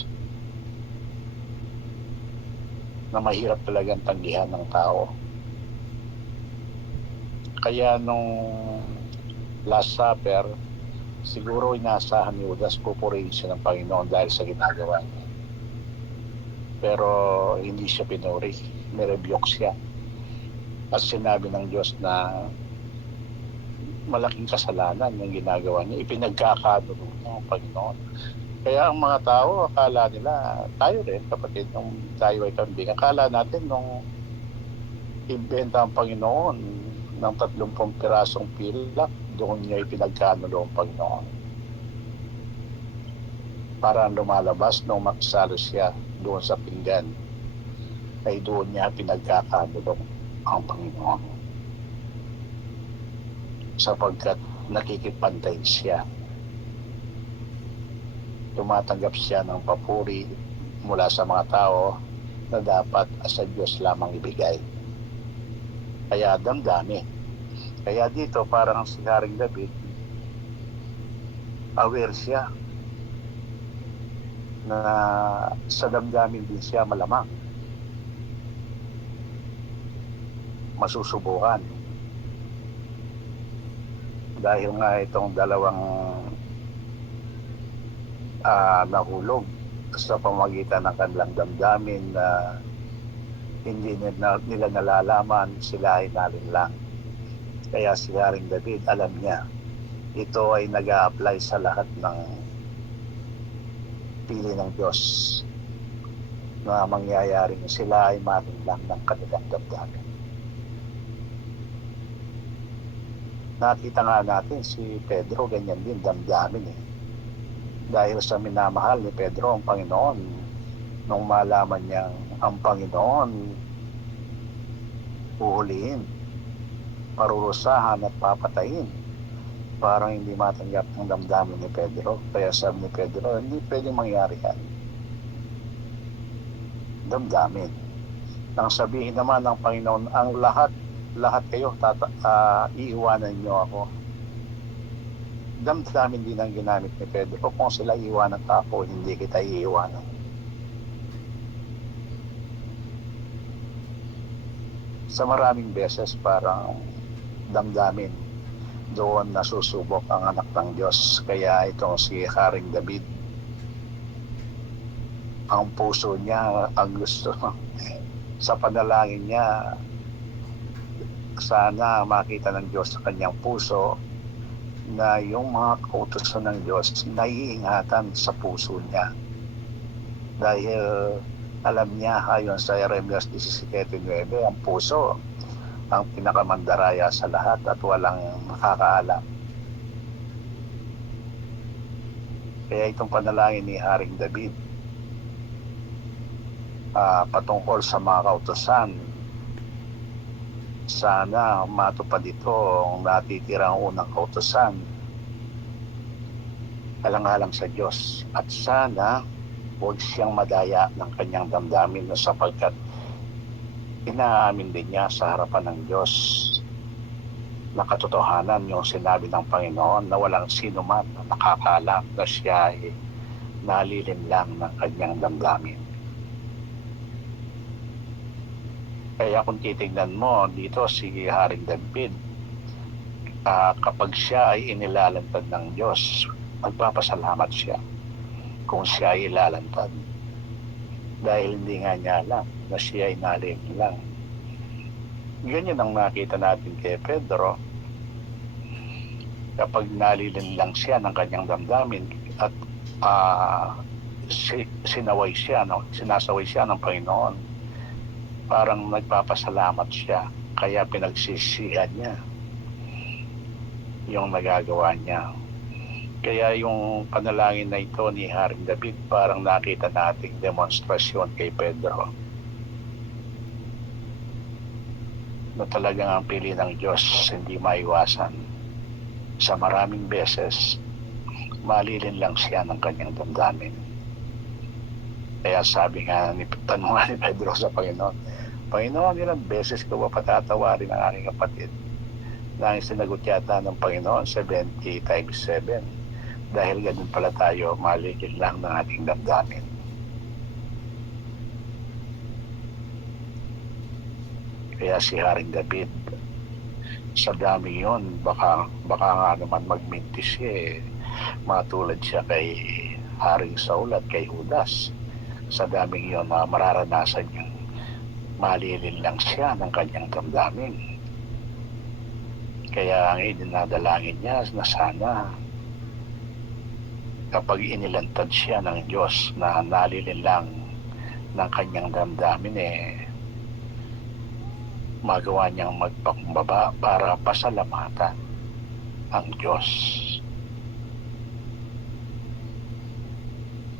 Na mahirap talagang tanggihan ng tao. Kaya nung Last Supper, siguro inaasahan ni Judas pupurihin siya ng Panginoon dahil sa ginagawa niya. Pero hindi siya pinuri, nirebuke siya. At sinabi ng Diyos na malaking kasalanan yung ginagawa niya, ipinagkakadulo niya ang Panginoon. Kaya ang mga tao, akala nila, tayo rin, kapatid, nung tayo ay kambing, akala natin nung ibenta ang Panginoon ng 30 pirasong pilak, doon niya ipinagkanulo ang Panginoon. Parang lumalabas nung makasalo siya doon sa pinggan, ay doon niya pinagkakanulo ang Panginoon. Sapagkat nakikipantay siya. Tumatanggap siya ng papuri mula sa mga tao na dapat sa Diyos lamang ibigay. Kaya damdami. Kaya dito parang si Haring David, aware siya na sa damdamin din siya malamang masusubukan. Dahil nga itong dalawang nahulog sa pamagitan ng kanilang damdamin na hindi nila nalalaman, sila ay nalinlang. Kaya si Haring David, alam niya, ito ay nag-a-apply sa lahat ng pili ng Diyos na mangyayaring sila ay malinlang ng kanilang damdamin. Nakita nga natin si Pedro, ganyan din damdamin eh. Dahil sa minamahal ni Pedro ang Panginoon, nung malaman niyang ang Panginoon uhulihin, parurusahan at papatayin, parang hindi matanggap ang damdamin ni Pedro. Kaya sabi ni Pedro, hindi pwedeng mangyari yan. Damdamin. Nang sabihin naman ng Panginoon, ang lahat kayo iiwanan niyo ako. Damdamin din ang ginamit ni Pedro. Kung sila iiwanan ka ako, hindi kita iiwanan. Sa maraming beses parang damdamin doon nasusubok ang anak ng Diyos. Kaya itong si Haring David, ang puso niya, ang gusto sa panalangin niya, sana makita ng Diyos sa kanyang puso na yung mga kautusan ng Diyos naiingatan sa puso niya. Dahil alam niya, ayon sa Jeremias 17:9, ang puso ang pinakamandaraya sa lahat at walang makakaalam. Kaya itong panalangin ni Haring David patungkol sa mga kautusan, sana matupad ito ang natitirang unang kautusan, alang-alang sa Diyos. At sana huwag siyang madaya ng kanyang damdamin sapagkat inaamin din niya sa harapan ng Diyos na katotohanan yung sinabi ng Panginoon na walang sino man na nakakalam na siya ay nalilinlang ng kanyang damdamin. Kaya kung titignan mo dito si Haring David, kapag siya ay inilalantad ng Diyos, magpapasalamat siya kung siya ay ilalantad. Dahil hindi nga niya alam na siya ay nalinlang. Ganyan ang nakita natin kay Pedro. Kapag nalilinlang siya ng kanyang damdamin at sinaway siya, no? Sinasaway siya ng Panginoon. Parang nagpapasalamat siya, kaya pinagsisihan niya yung nagagawa niya. Kaya yung panalangin na ito ni Haring David, parang nakita nating demonstrasyon kay Pedro na talagang ang pili ng Diyos hindi maiwasan. Sa maraming beses, malilin lang siya ng kanyang damdamin. Kaya sabi nga tanong ni Pedro sa Panginoon, Panginoon, ilang beses ko ba patatawarin ang aking kapatid? Nang sinagot yata ng Panginoon, 70 times 7. Dahil ganun pala tayo, malilin lang ng ating damdamin. Kaya si Haring David, sa dami yun, baka nga naman magmintis siya, matulad siya kay Haring Saul at kay Judas. Sa daming yun na mararanasan yung malilin lang siya ng kanyang damdamin. Kaya ang idinadalangin niya na sana kapag inilantad siya ng Diyos na nalilin lang ng kanyang damdamin, magawa niyang magpakumbaba para pasalamatan ang Diyos.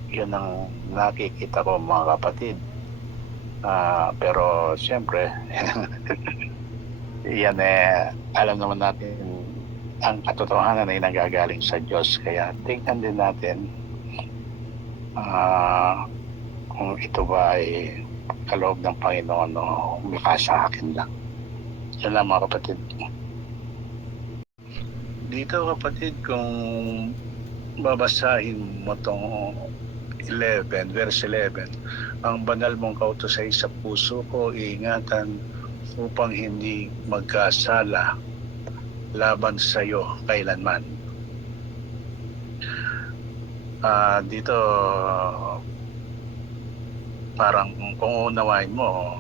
Yun ang nakikita ko, mga kapatid. Pero siyempre yan alam naman natin ang katotohanan ay nagagaling sa Diyos, kaya tingnan din natin kung ito ba ay kaloob ng Panginoon o mukha sa akin lang. Yan lang, mga kapatid. Dito, kapatid, kung babasahin mo itong 11, verse 11, ang banal mong kautusan sa puso ko, iingatan upang hindi magkasala laban sa iyo kailanman. Dito parang kung unawain mo,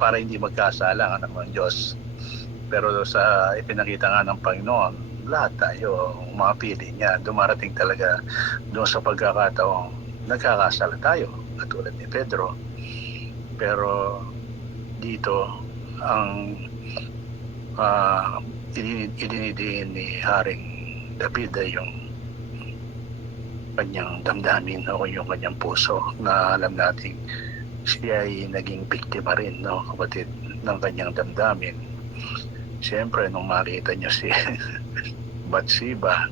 para hindi magkasala ang anak ng Diyos. Pero sa ipinakita nga ng Panginoon, lahat tayo, mga pili niya, dumarating talaga doon sa pagkakataong nagkakasala tayo, katulad ni Pedro. Pero dito, ang idinidiin ni Haring David ay yung kanyang damdamin o yung kanyang puso, na alam natin siya ay naging biktima rin, no, kapatid, ng kanyang damdamin. Siyempre, nung makita niya si Bathsheba,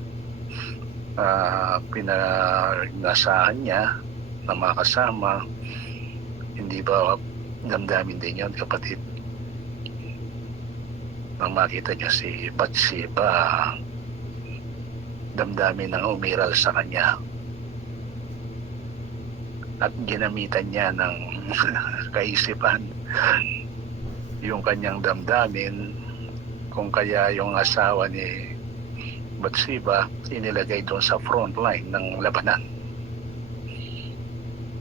pinagnasahan niya na makasama, hindi ba damdamin din yun, kapatid? Nang makita niya si Bathsheba, damdamin ng umiral sa kanya. At ginamitan niya ng kaisipan yung kanyang damdamin, kung kaya yung asawa ni Bathsheba inilagay doon sa front line ng labanan.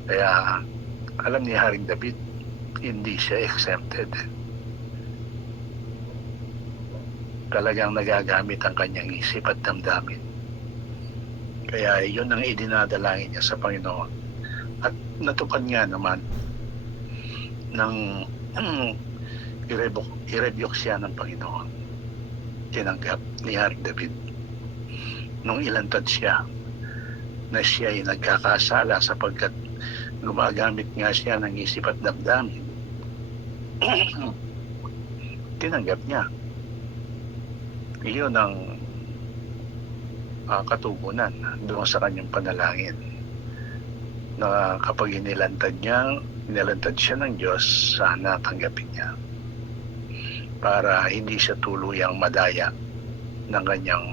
Kaya alam ni Haring David, hindi siya exempted. Talagang nagagamit ang kanyang isip at damdamin. Kaya yun ang idinadalangin niya sa Panginoon. At natupad nga naman nang i-rebuke siya ng Panginoon. Tinanggap ni Haring David nung ilantad siya na siya ay nagkakasala sapagkat gumagamit nga siya ng isip at damdamin. Tinanggap niya. Iyon ang katugunan doon sa kanyang panalangin, na kapag inilantad siya ng Diyos, sana tanggapin niya para hindi siya tuluyang madaya ng kanyang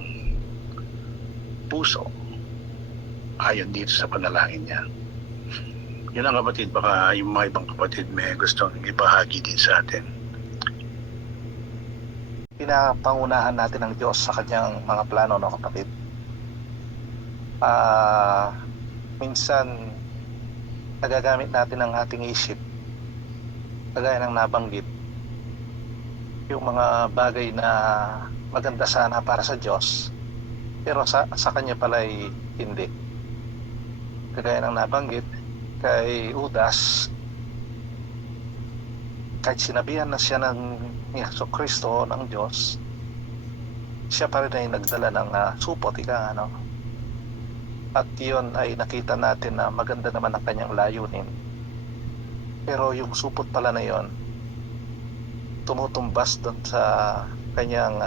puso ayon dito sa panalangin niya. Yun ang, kapatid, baka yung mga ibang kapatid may gustong ibahagi din sa atin. Pinapangunahan natin ang Diyos sa kanyang mga plano, no, kapatid? Minsan nagagamit natin ang ating isip, kagaya ng nabanggit, yung mga bagay na maganda sana para sa Diyos, pero sa kanya pala ay hindi. kagaya ng nabanggit kay Udas, kahit sinabihan na siya ni Jesucristo ng Diyos, siya pa rin ay nagdala ng supot, ano. At yun ay nakita natin na maganda naman ang kanyang layunin. Pero yung supot pala na yun, tumutumbas doon sa kanyang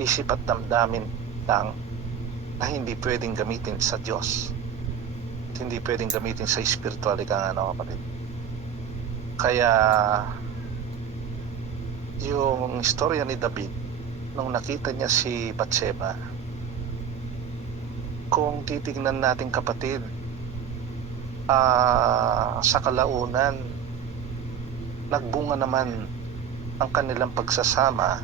isip at damdamin lang na hindi pwedeng gamitin sa Diyos. Hindi pwedeng gamitin sa spiritual, ano, kapatid. Kaya yung istorya ni David, nung nakita niya si Batseba, kung titignan natin, kapatid, sa kalaunan, nagbunga naman ang kanilang pagsasama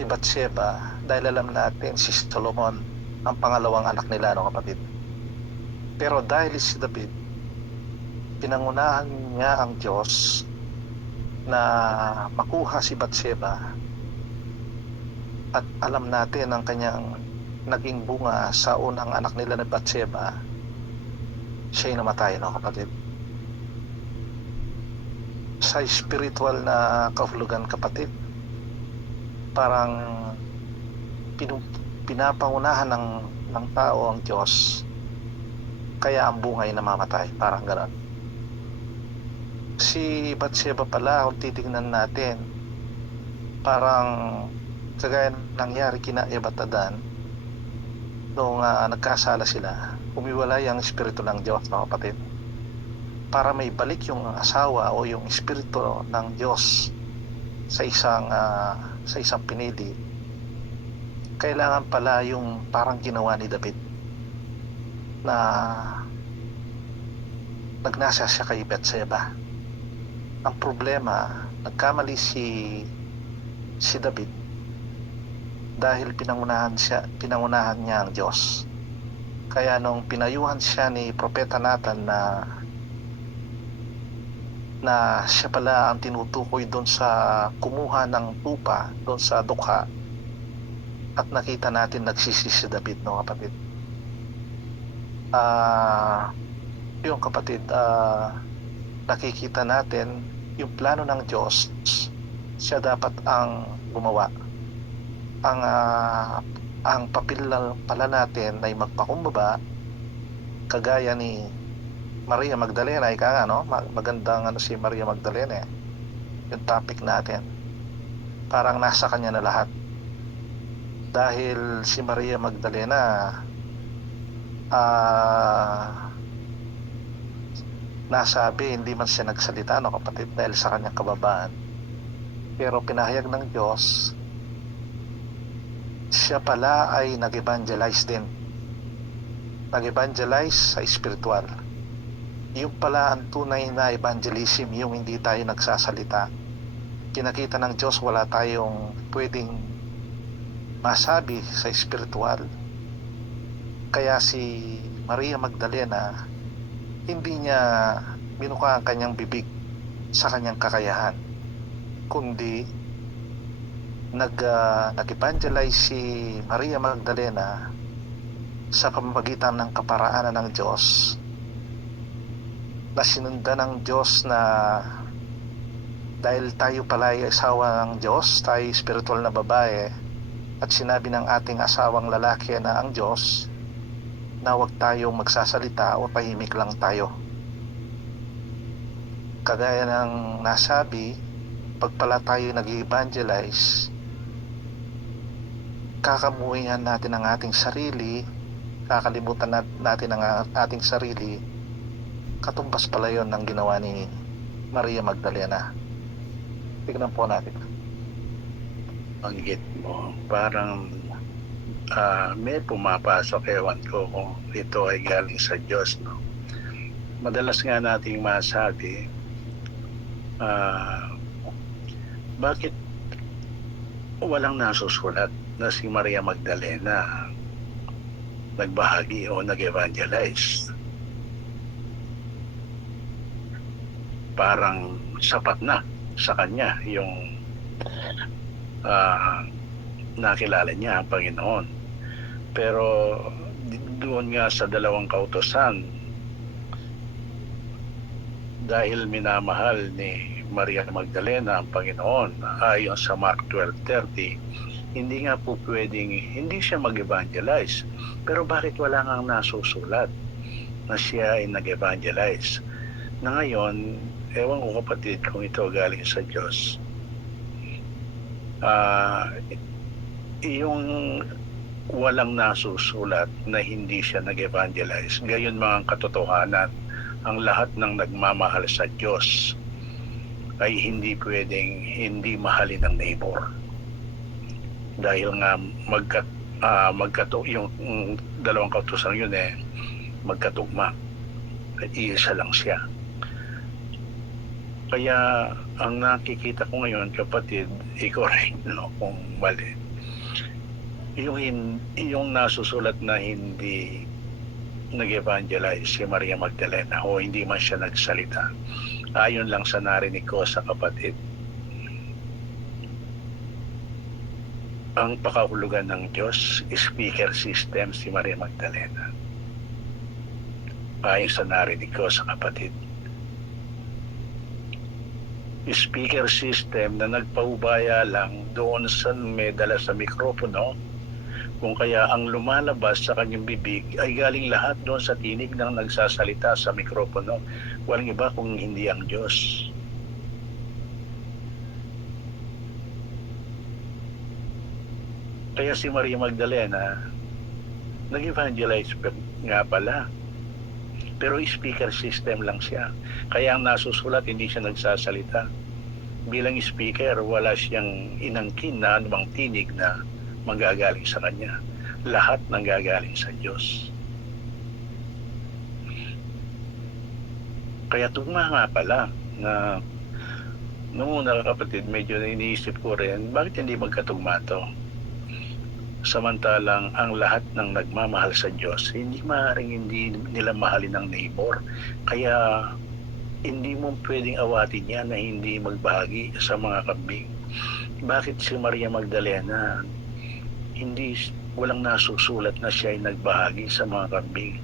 ni Batseba, dahil alam natin si Solomon ang pangalawang anak nila, no, kapatid. Pero dahil si David, pinangunahan niya ang Diyos na makuha si Batseba, at alam natin ang kanyang naging bunga sa unang anak nila ni Batseba, siya'y namatay, no, kapatid. Sa spiritual na kahulugan, kapatid, parang pinapangunahan ng tao ang Diyos, kaya ang bunga ay namamatay, parang gano'n. Si Batseba pala, kung titignan natin, parang kagaya nangyari kina Ebatadan nung nagkasala sila, umiwalay ang espiritu ng Diyos, no, kapatid. Para may balik yung asawa o yung espiritu ng Diyos sa isang pinili, kailangan pala yung parang ginawa ni David, na nagnasa siya kay Batseba. Ang problema, nagkamali si David dahil pinangunahan niya ang Diyos. Kaya nung pinayuhan siya ni Propeta Nathan na siya pala ang tinutukoy doon sa kumuha ng tupa doon sa dukha, at nakita natin nagsisi si David, no, kapatid. Yung kapatid, nakikita natin yung plano ng Diyos, siya dapat ang gumawa. Ang papel pala natin ay magpakumbaba, kagaya ni Maria Magdalena. Magandang si Maria Magdalena, yung topic natin. Parang nasa kanya na lahat, dahil si Maria Magdalena nasabi, hindi man siya nagsalita, no, kapatid, dahil sa kanyang kababaan, pero pinahayag ng Diyos, siya pala ay nag-evangelize din, nag-evangelize sa spiritual. Yung pala ang tunay na evangelism, yung hindi tayo nagsasalita. Pinakita ng Diyos wala tayong pwedeng masabi sa spiritual. Kaya si Maria Magdalena, hindi niya binuka ang kanyang bibig sa kanyang kakayahan, kundi nag-evangelize si Maria Magdalena sa pamamagitan ng kaparaanan ng Diyos, na sinundan ng Diyos, na dahil tayo pala ay asawa ng Diyos, tayo spiritual na babae, at sinabi ng ating asawang lalaki na ang Diyos na huwag tayong magsasalita o tahimik lang tayo. Kagaya ng nasabi, pag pala tayo nag-evangelize, kakamuhihan natin ang ating sarili, kakalimutan natin ang ating sarili. Katumbas pala yon ng ginawa ni Maria Magdalena. Tignan po natin. Banggit mo, parang may pumapasok, ewan ko kung ito ay galing sa Diyos, no? Madalas nga nating masabi, bakit walang nasusulat na si Maria Magdalena nagbahagi o nag-evangelize? Parang sapat na sa kanya yung nakilala niya ang Panginoon. Pero doon nga sa dalawang kautosan, dahil minamahal ni Maria Magdalena ang Panginoon ayon sa Mark 12:30, hindi nga po pwedeng hindi siya mag-evangelize. Pero bakit wala ngang nasusulat na siya ay nag-evangelize? Na ngayon, ewan ko kapatid kung ito galing sa Diyos. Yung walang nasusulat na hindi siya nag-evangelize, gayon mga katotohanan, ang lahat ng nagmamahal sa Diyos ay hindi pwedeng hindi mahalin ng neighbor. Dahil nga yung dalawang kautusan yun magkatugma. Iisa lang siya. Kaya ang nakikita ko ngayon, kapatid, i-correct kung mali. Yung nasusulat na hindi nag-evangelize si Maria Magdalena o hindi man siya nagsalita, ayon lang sa narinig ko sa kapatid, ang pakahulugan ng Diyos, speaker system si Maria Magdalena. Ayon sa narinig ko sa kapatid, speaker system na nagpaubaya lang doon sa may dala sa mikropono, kung kaya ang lumalabas sa kanyang bibig ay galing lahat doon sa tinig ng nagsasalita sa mikropono. Walang iba kung hindi ang Diyos. Kaya si Maria Magdalena nag-evangelize nga pala. Pero speaker system lang siya. Kaya ang nasusulat, hindi siya nagsasalita. Bilang speaker, wala siyang inangkin na anumang tinig na manggagaling sa kanya. Lahat nanggagaling sa Diyos. Kaya tugma nga pala na noong una, kapatid, medyo iniisip ko rin, bakit hindi magkatugma to? Samantalang ang lahat ng nagmamahal sa Diyos, hindi maaaring hindi nila mahalin ng neighbor. Kaya hindi mo pwedeng awatin yan na hindi magbahagi sa mga kambing. Bakit si Maria Magdalena walang nasusulat na siya ay nagbahagi sa mga kambing,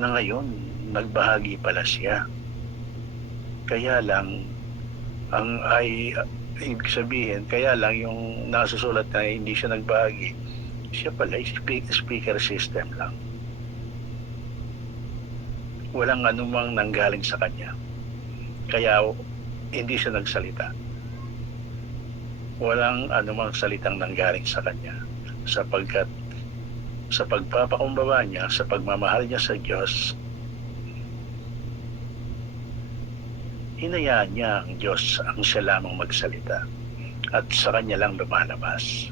na ngayon nagbahagi pala siya? Kaya lang ibig sabihin, kaya lang yung nasusulat na hindi siya nagbahagi, siya pala speaker system lang. Walang anumang nanggaling sa kanya. Kaya hindi siya nagsalita. Walang anumang salitang nanggaling sa kanya. Sapagkat sa pagpapakumbaba niya, sa pagmamahal niya sa Diyos, hinayaan niya ang Diyos ang siya lamang magsalita at sa kanya lang lumalabas.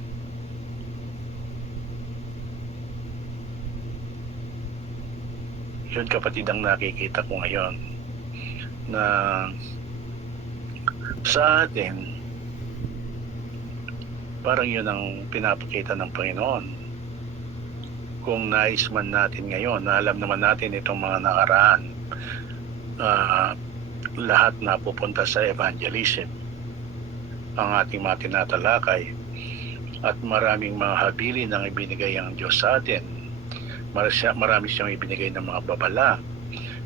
Yun, kapatid, ang nakikita ko ngayon, na sa atin parang yun ang pinapakita ng Panginoon. Kung nais man natin ngayon, na alam naman natin itong mga nakaraan, lahat na pupunta sa evangelism ang ating mga tinatalakay, at maraming mga habilin ang ibinigay ang Diyos sa atin. Marami siyang ibinigay ng mga babala,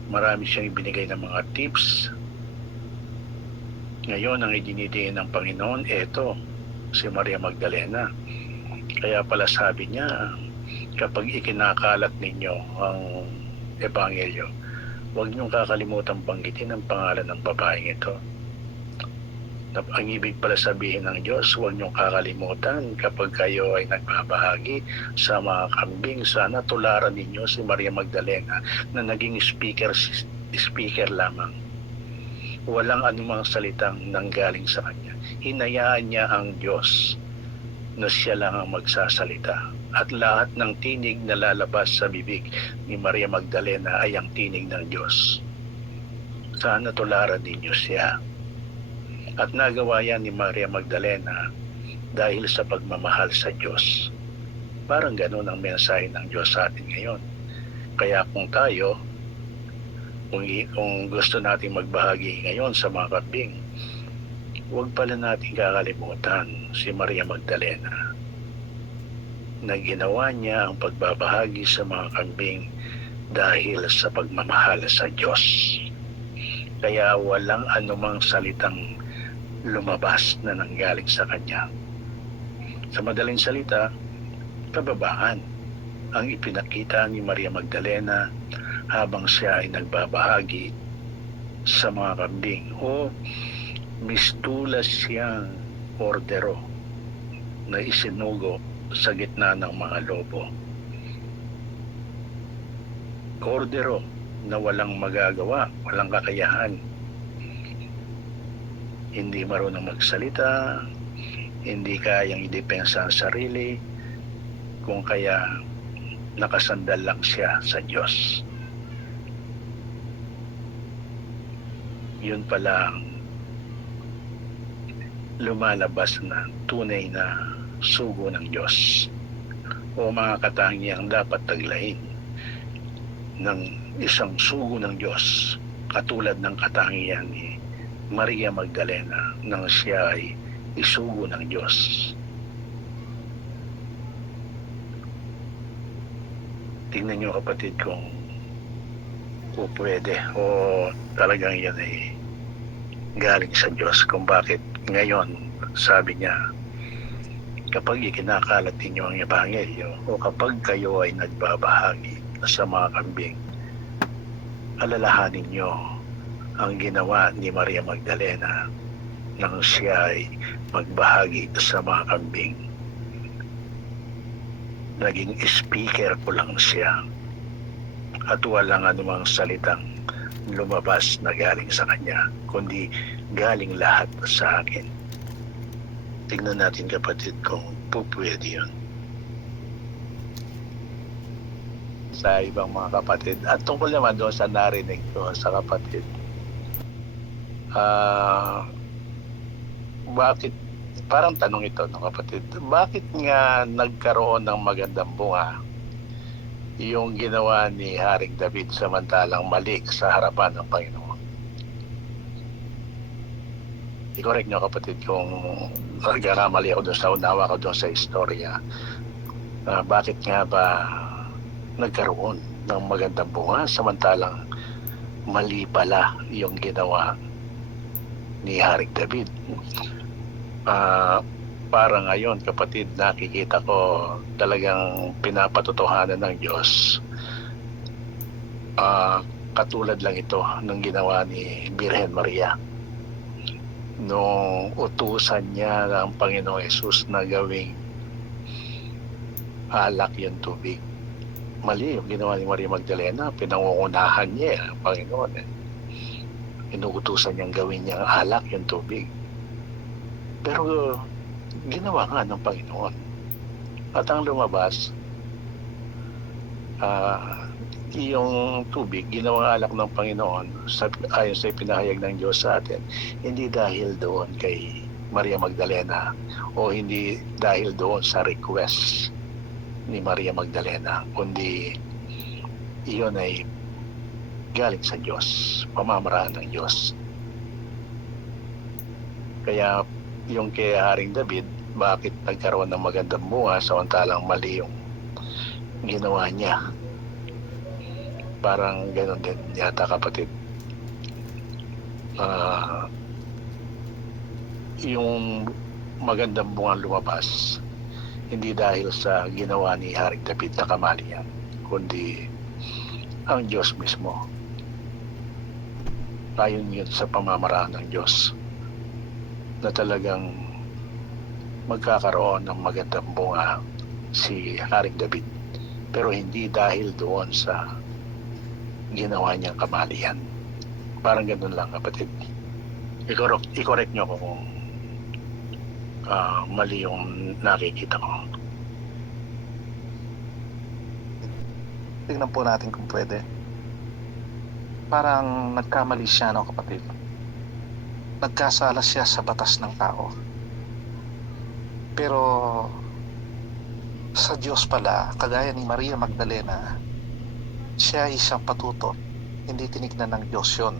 marami siyang ibinigay ng mga tips. Ngayon ang idinidiin ng Panginoon, eto, si Maria Magdalena. Kaya pala sabi niya, kapag ikinakalat ninyo ang ebanghelyo, huwag niyong kakalimutan banggitin ang pangalan ng babaeng ito. Ang ibig pala sabihin ng Diyos, huwag niyong kakalimutan kapag kayo ay nagbabahagi sa mga kambing, sana tularan ninyo si Maria Magdalena na naging speaker lamang. Walang anumang salitang nanggaling sa kanya. Hinayaan niya ang Diyos na siya lang ang magsasalita. At lahat ng tinig na lalabas sa bibig ni Maria Magdalena ay ang tinig ng Diyos. Sana tularan ninyo siya. At nagawa yan ni Maria Magdalena dahil sa pagmamahal sa Diyos. Parang ganun ang mensahe ng Diyos sa atin ngayon. Kaya kung tayo, kung gusto nating magbahagi ngayon sa mga kambing, huwag pala natin kakalimutan si Maria Magdalena. na ginawa niya ang pagbabahagi sa mga kambing dahil sa pagmamahal sa Diyos. Kaya walang anumang salitang lumabas na nanggaling sa kanya. Sa madaling salita, kababaan ang ipinakita ni Maria Magdalena habang siya ay nagbabahagi sa mga kambing, o mistulas siyang kordero na isinugo sa gitna ng mga lobo. Kordero na walang magagawa, walang kakayahan, hindi marunong magsalita, hindi kayang idepensa ang sarili, kung kaya nakasandal lang siya sa Diyos. Yun pala ang lumalabas na tunay na sugo ng Diyos o mga katangiang dapat taglayin ng isang sugo ng Diyos, katulad ng katangian ni Maria Magdalena nang siya ay isugo ng Diyos. Tingnan niyo kapatid kung pwede o talagang yan ay galing sa Diyos, kung bakit ngayon sabi niya, kapag ikinakalat ninyo ang ebanghelyo o kapag kayo ay nagbabahagi sa mga kambing, alalahanin niyo ang ginawa ni Maria Magdalena nang siya ay magbahagi sa mga kambing. Naging speaker ko lang siya at walang anumang salitang lumabas na galing sa kanya, kundi galing lahat sa akin. Tignan natin kapatid kung pupwede yun sa ibang mga kapatid. At tungkol naman doon sa narinig ko sa kapatid, bakit, parang tanong ito ng kapatid, bakit nga nagkaroon ng magandang bunga yung ginawa ni Haring David samantalang mali sa harapan ng Panginoon? I-correct nyo kapatid kung nagkakamali ako doon sa unawa ko doon sa istorya. Bakit nga ba nagkaroon ng magandang bunga samantalang mali pala yung ginawa ni Haring David? Para ngayon kapatid, nakikita ko talagang pinapatotohanan ng Diyos. Katulad lang ito ng ginawa ni Birhen Maria nung utusan niya ang Panginoong Hesus na gawing alak yung tubig. Mali yung ginawa ni Maria Magdalena, pinangungunahan niya ang Panginoon. Inuutusan niyang gawin niyang alak yung tubig. Pero ginawa nga ng Panginoon. At ang lumabas, yung tubig, ginawang alak ng Panginoon ayon sa ipinahayag ng Diyos sa atin, hindi dahil doon kay Maria Magdalena o hindi dahil doon sa request ni Maria Magdalena, kundi iyon ay galing sa Diyos, pamamaraan ng Diyos. Kaya yung kay Haring David, bakit nagkaroon ng magandang bunga samantalang mali yung ginawa niya? Parang gano'n din yata kapatid. Yung magandang bunga lumabas hindi dahil sa ginawa ni Haring David na kamalian, kundi ang Diyos mismo. Ayon yun sa pamamaraan ng Diyos na talagang magkakaroon ng magandang bunga si Haring David, pero hindi dahil doon sa ginawa niyang kamalian. Parang ganun lang kapatid. I-correct nyo kung mali yung nakikita ko. Tingnan po natin kung pwede. Parang nagkamali siya, no kapatid? Nagkasala siya sa batas ng tao. Pero sa Diyos pala, kagaya ni Maria Magdalena, siya ay isang patuto. Hindi tinignan ng Diyos yun.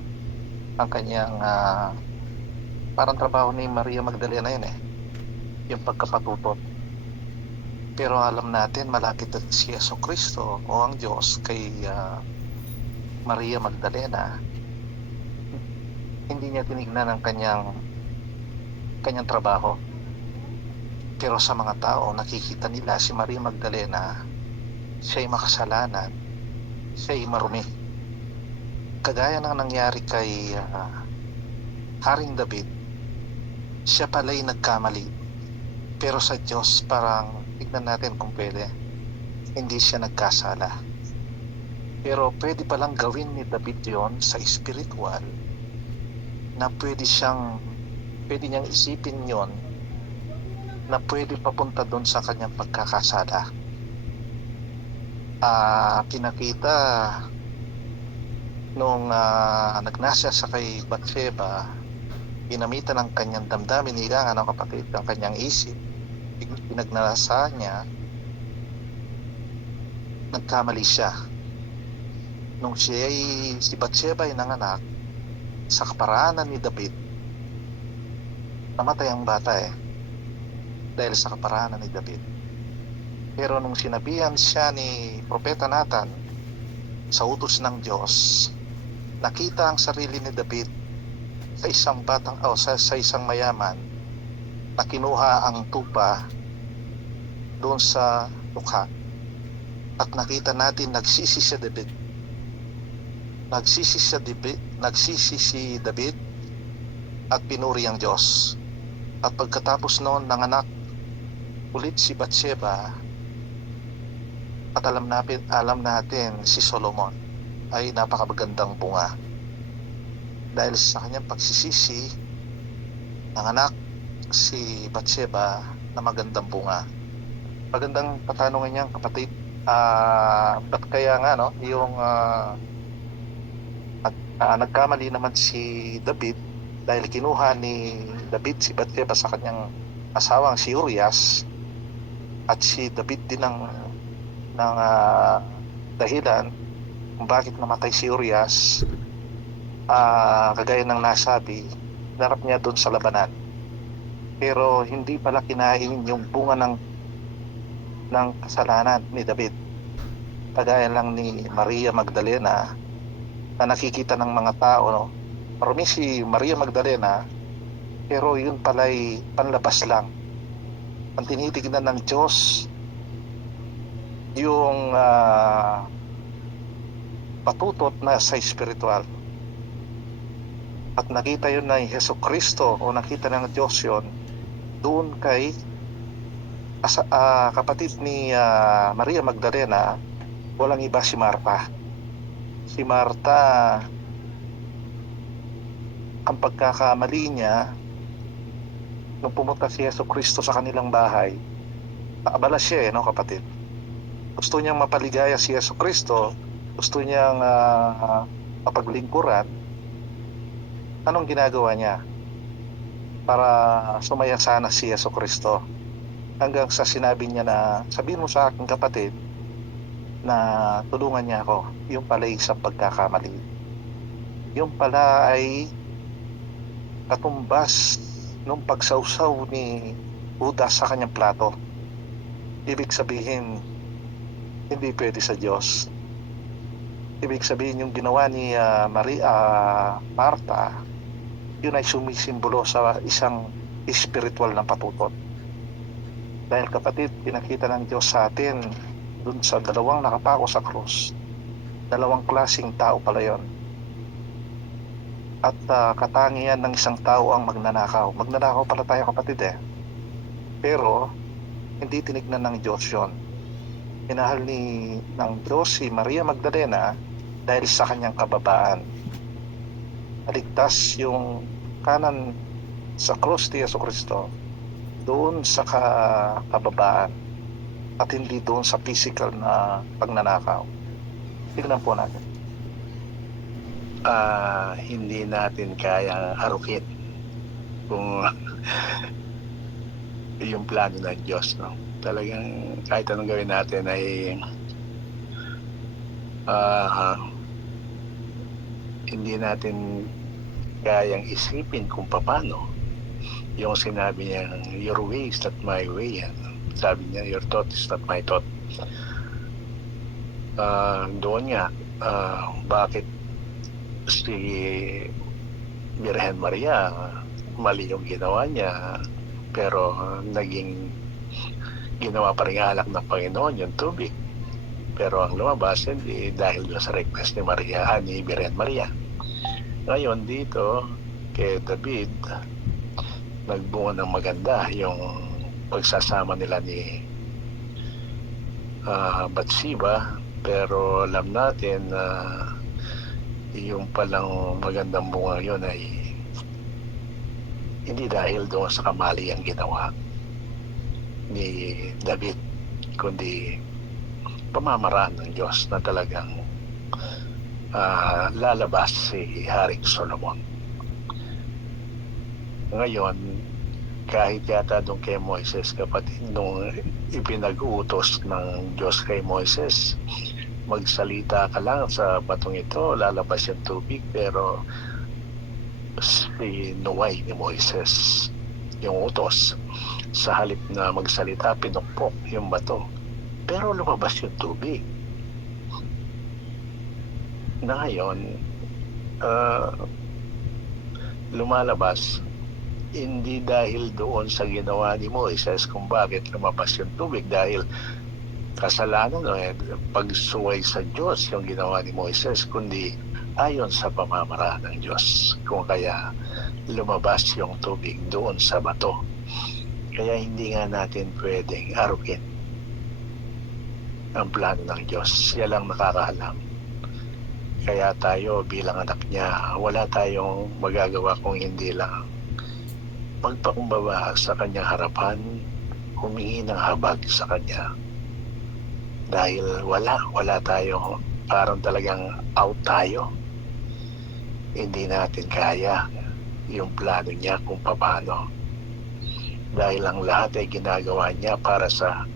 Ang kanyang parang trabaho ni Maria Magdalena yun yung pagkapatutot. Pero alam natin malapit na si Jesucristo o ang Diyos kay Maria Magdalena. Hindi niya tinignan ang kanyang trabaho. Pero sa mga tao, nakikita nila si Maria Magdalena, siya'y makasalanan, siya'y marumi. Kagaya ng nangyari kay Haring David, siya pala'y nagkamali. Pero sa Diyos, parang tignan natin kung pwede, hindi siya nagkasala. Pero pwede palang gawin ni David yon sa spiritual, na pwede niyang isipin yon na pwede papunta doon sa kanyang pagkakasala. Pinakita nung nagnasya sa kay Bathsheba, ginamitan ng kanyang damdamin, hilangan ng kapatid, ang kanyang isip, pinagnalasahan niya, nagkamali siya. Nung si Bathsheba ay nanganak, sa kaparaanan ni David, namatay ang bata dahil sa kaparaanan ni David. Pero nung sinabihan siya ni Propeta Nathan sa utos ng Diyos, nakita ang sarili ni David sa isang sa isang mayaman na kinuha ang tupa doon sa tukha. At nakita natin nagsisi si David at pinuri ang Diyos. At pagkatapos noon, nanganak ulit si Bathsheba, at alam natin si Solomon ay napakagandang bunga. Dahil sa kanyang pagsisisi, nanganak si Bathsheba na magandang bunga. Magandang katanungan niyan, kapatid. Ba't kaya nga yung nagkamali naman si David dahil kinuha ni David si Bathsheba sa kanyang asawang si Urias, at si David din ng dahilan kung bakit namatay si Urias. Kagaya ng nasabi, darap niya doon sa labanan, pero hindi pala kinain yung bunga ng kasalanan ni David. Kagaya lang ni Maria Magdalena na nakikita ng mga tao, marumi si Maria Magdalena, pero yun pala'y panlabas lang. Ang tinitignan ng Diyos yung patutot na sa spiritual. At nakita yun na Jesucristo, o nakita ng Diyos yun doon kay kapatid ni Maria Magdalena. Walang iba si Marta. Si Marta, ang pagkakamali niya nung pumunta si Jesucristo sa kanilang bahay, naabala siya kapatid. Gusto niyang mapaligaya si Jesucristo, gusto niyang mapaglingkuran. Anong ginagawa niya para sumaya sana si Jesucristo? Hanggang sa sinabi niya na, sabihin mo sa aking kapatid na tulungan niya ako. Yung pala isang pagkakamali. Yung pala ay katumbas nung pagsawsaw ni Judas sa kanyang plato. Ibig sabihin, hindi pwede sa Diyos. Ibig sabihin, yung ginawa ni Marta, yun ay sumisimbolo sa isang spiritual na patutot. Dahil kapatid, pinakita ng Diyos sa atin dun sa dalawang nakapako sa krus, dalawang klaseng tao pala yon. At katangian ng isang tao ang magnanakaw. Magnanakaw pala tayo, kapatid Pero hindi tinignan ng Diyos yon. Minahal ng Diyos si Maria Magdalena dahil sa kanyang kababaan. Naligtas yung kanan sa krus ni Jesucristo doon sa kababaan, at hindi doon sa physical na pagnanakaw. Tignan po natin. Hindi natin kayang harukin kung yung plano ng Diyos, Talagang kahit anong gawin natin ay hindi natin kayang isipin kung paano yung sinabi niya, your way is not my way. Sabi niya, your thought is not my thought. Doon nga, bakit si Birhen Maria, mali yung ginawa niya, pero naging ginawa pa rin alak ng Panginoon yung tubig. Pero ang lumabas, hindi dahil sa request ni Maria, ni Birhen Maria. Ngayon dito, kay David, nagbunga ng maganda yung pagsasama nila ni Bathsheba, pero alam natin na yung palang magandang bunga yun ay hindi dahil doon sa kamali ang ginawa ni David, kundi pamamaraan ng Diyos na talagang lalabas si Haring Solomon. Ngayon, kahit yata doon kay Moises, kapatid, nung ipinag-utos ng Diyos kay Moises, magsalita ka lang sa batong ito, lalabas yung tubig, pero sinuway ni Moises yung utos. Sa halip na magsalita, pinukpok yung bato, pero lumabas yung tubig. Na ngayon, lumalabas hindi dahil doon sa ginawa ni Moises kung bakit lumabas yung tubig, dahil kasalanan pagsuway sa Diyos yung ginawa ni Moises, kundi ayon sa pamamaraan ng Diyos, kung kaya lumabas yung tubig doon sa bato. Kaya hindi nga natin pwedeng arukin ang plano ng Diyos. Siya lang nakakaalam. Kaya tayo bilang anak niya, wala tayong magagawa kung hindi lang magpakumbaba sa kanyang harapan, humingi ng habag sa kanya. Dahil wala tayo, parang talagang out tayo. Hindi natin kaya yung plano niya kung paano. Dahil ang lahat ay ginagawa niya para sa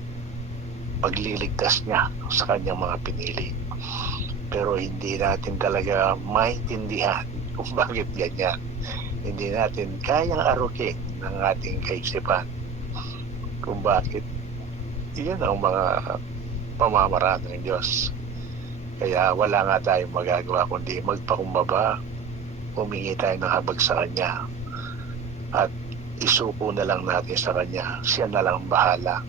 pagliligtas niya sa kanyang mga pinili. Pero hindi natin talaga maintindihan kung bakit ganyan. Hindi natin kayang arukin ng ating kaisipan kung bakit iyan ang mga pamamaraan ng Diyos. Kaya wala nga tayong magagawa kundi magpakumbaba, humingi tayo ng habag sa Kanya, at isuko na lang natin sa Kanya. Siya na lang bahala.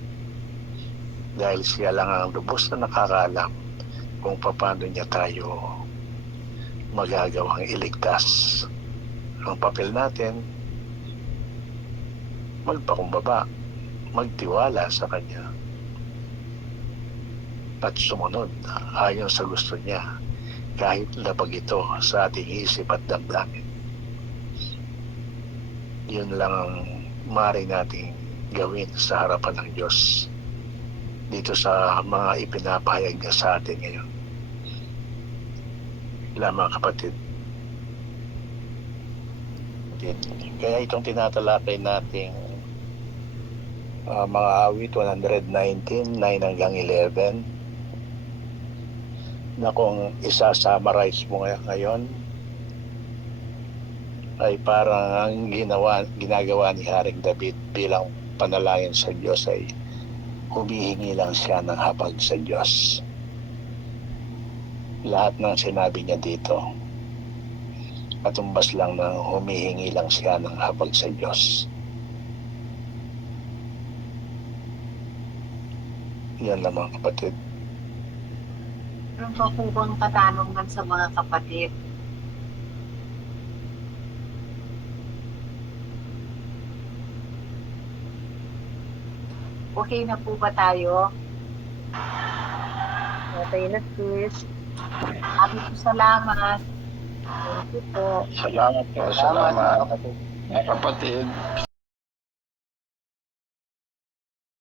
Dahil siya lang ang lubos na nakakaalam kung paano niya tayo magagawang iligtas. Ang papel natin, magpakumbaba, magtiwala sa Kanya, at sumunod ayon sa gusto niya, kahit labag ito sa ating isip at damdamin. Yun lang ang maaari nating gawin sa harapan ng Diyos dito sa mga ipinapahayag niya sa atin ngayon. Mga kapatid, kaya itong tinatalakay nating mga awit 119, 9 hanggang 11, na kung isa-summarize mo ngayon ay parang ang ginagawa ni Haring David bilang panalangin sa Diyos ay humihingi lang siya ng habag sa Diyos. Lahat ng sinabi niya dito, katumbas lang ng humihingi lang siya ng habag sa Diyos. Yan lang mga kapatid. Meron pa po bang katanungan sa mga kapatid? Okay na po ba tayo? Okay na, sis. Salamat. Thank you po. Salamat po. Salamat, Salamat. mga kapatid. Mga kapatid.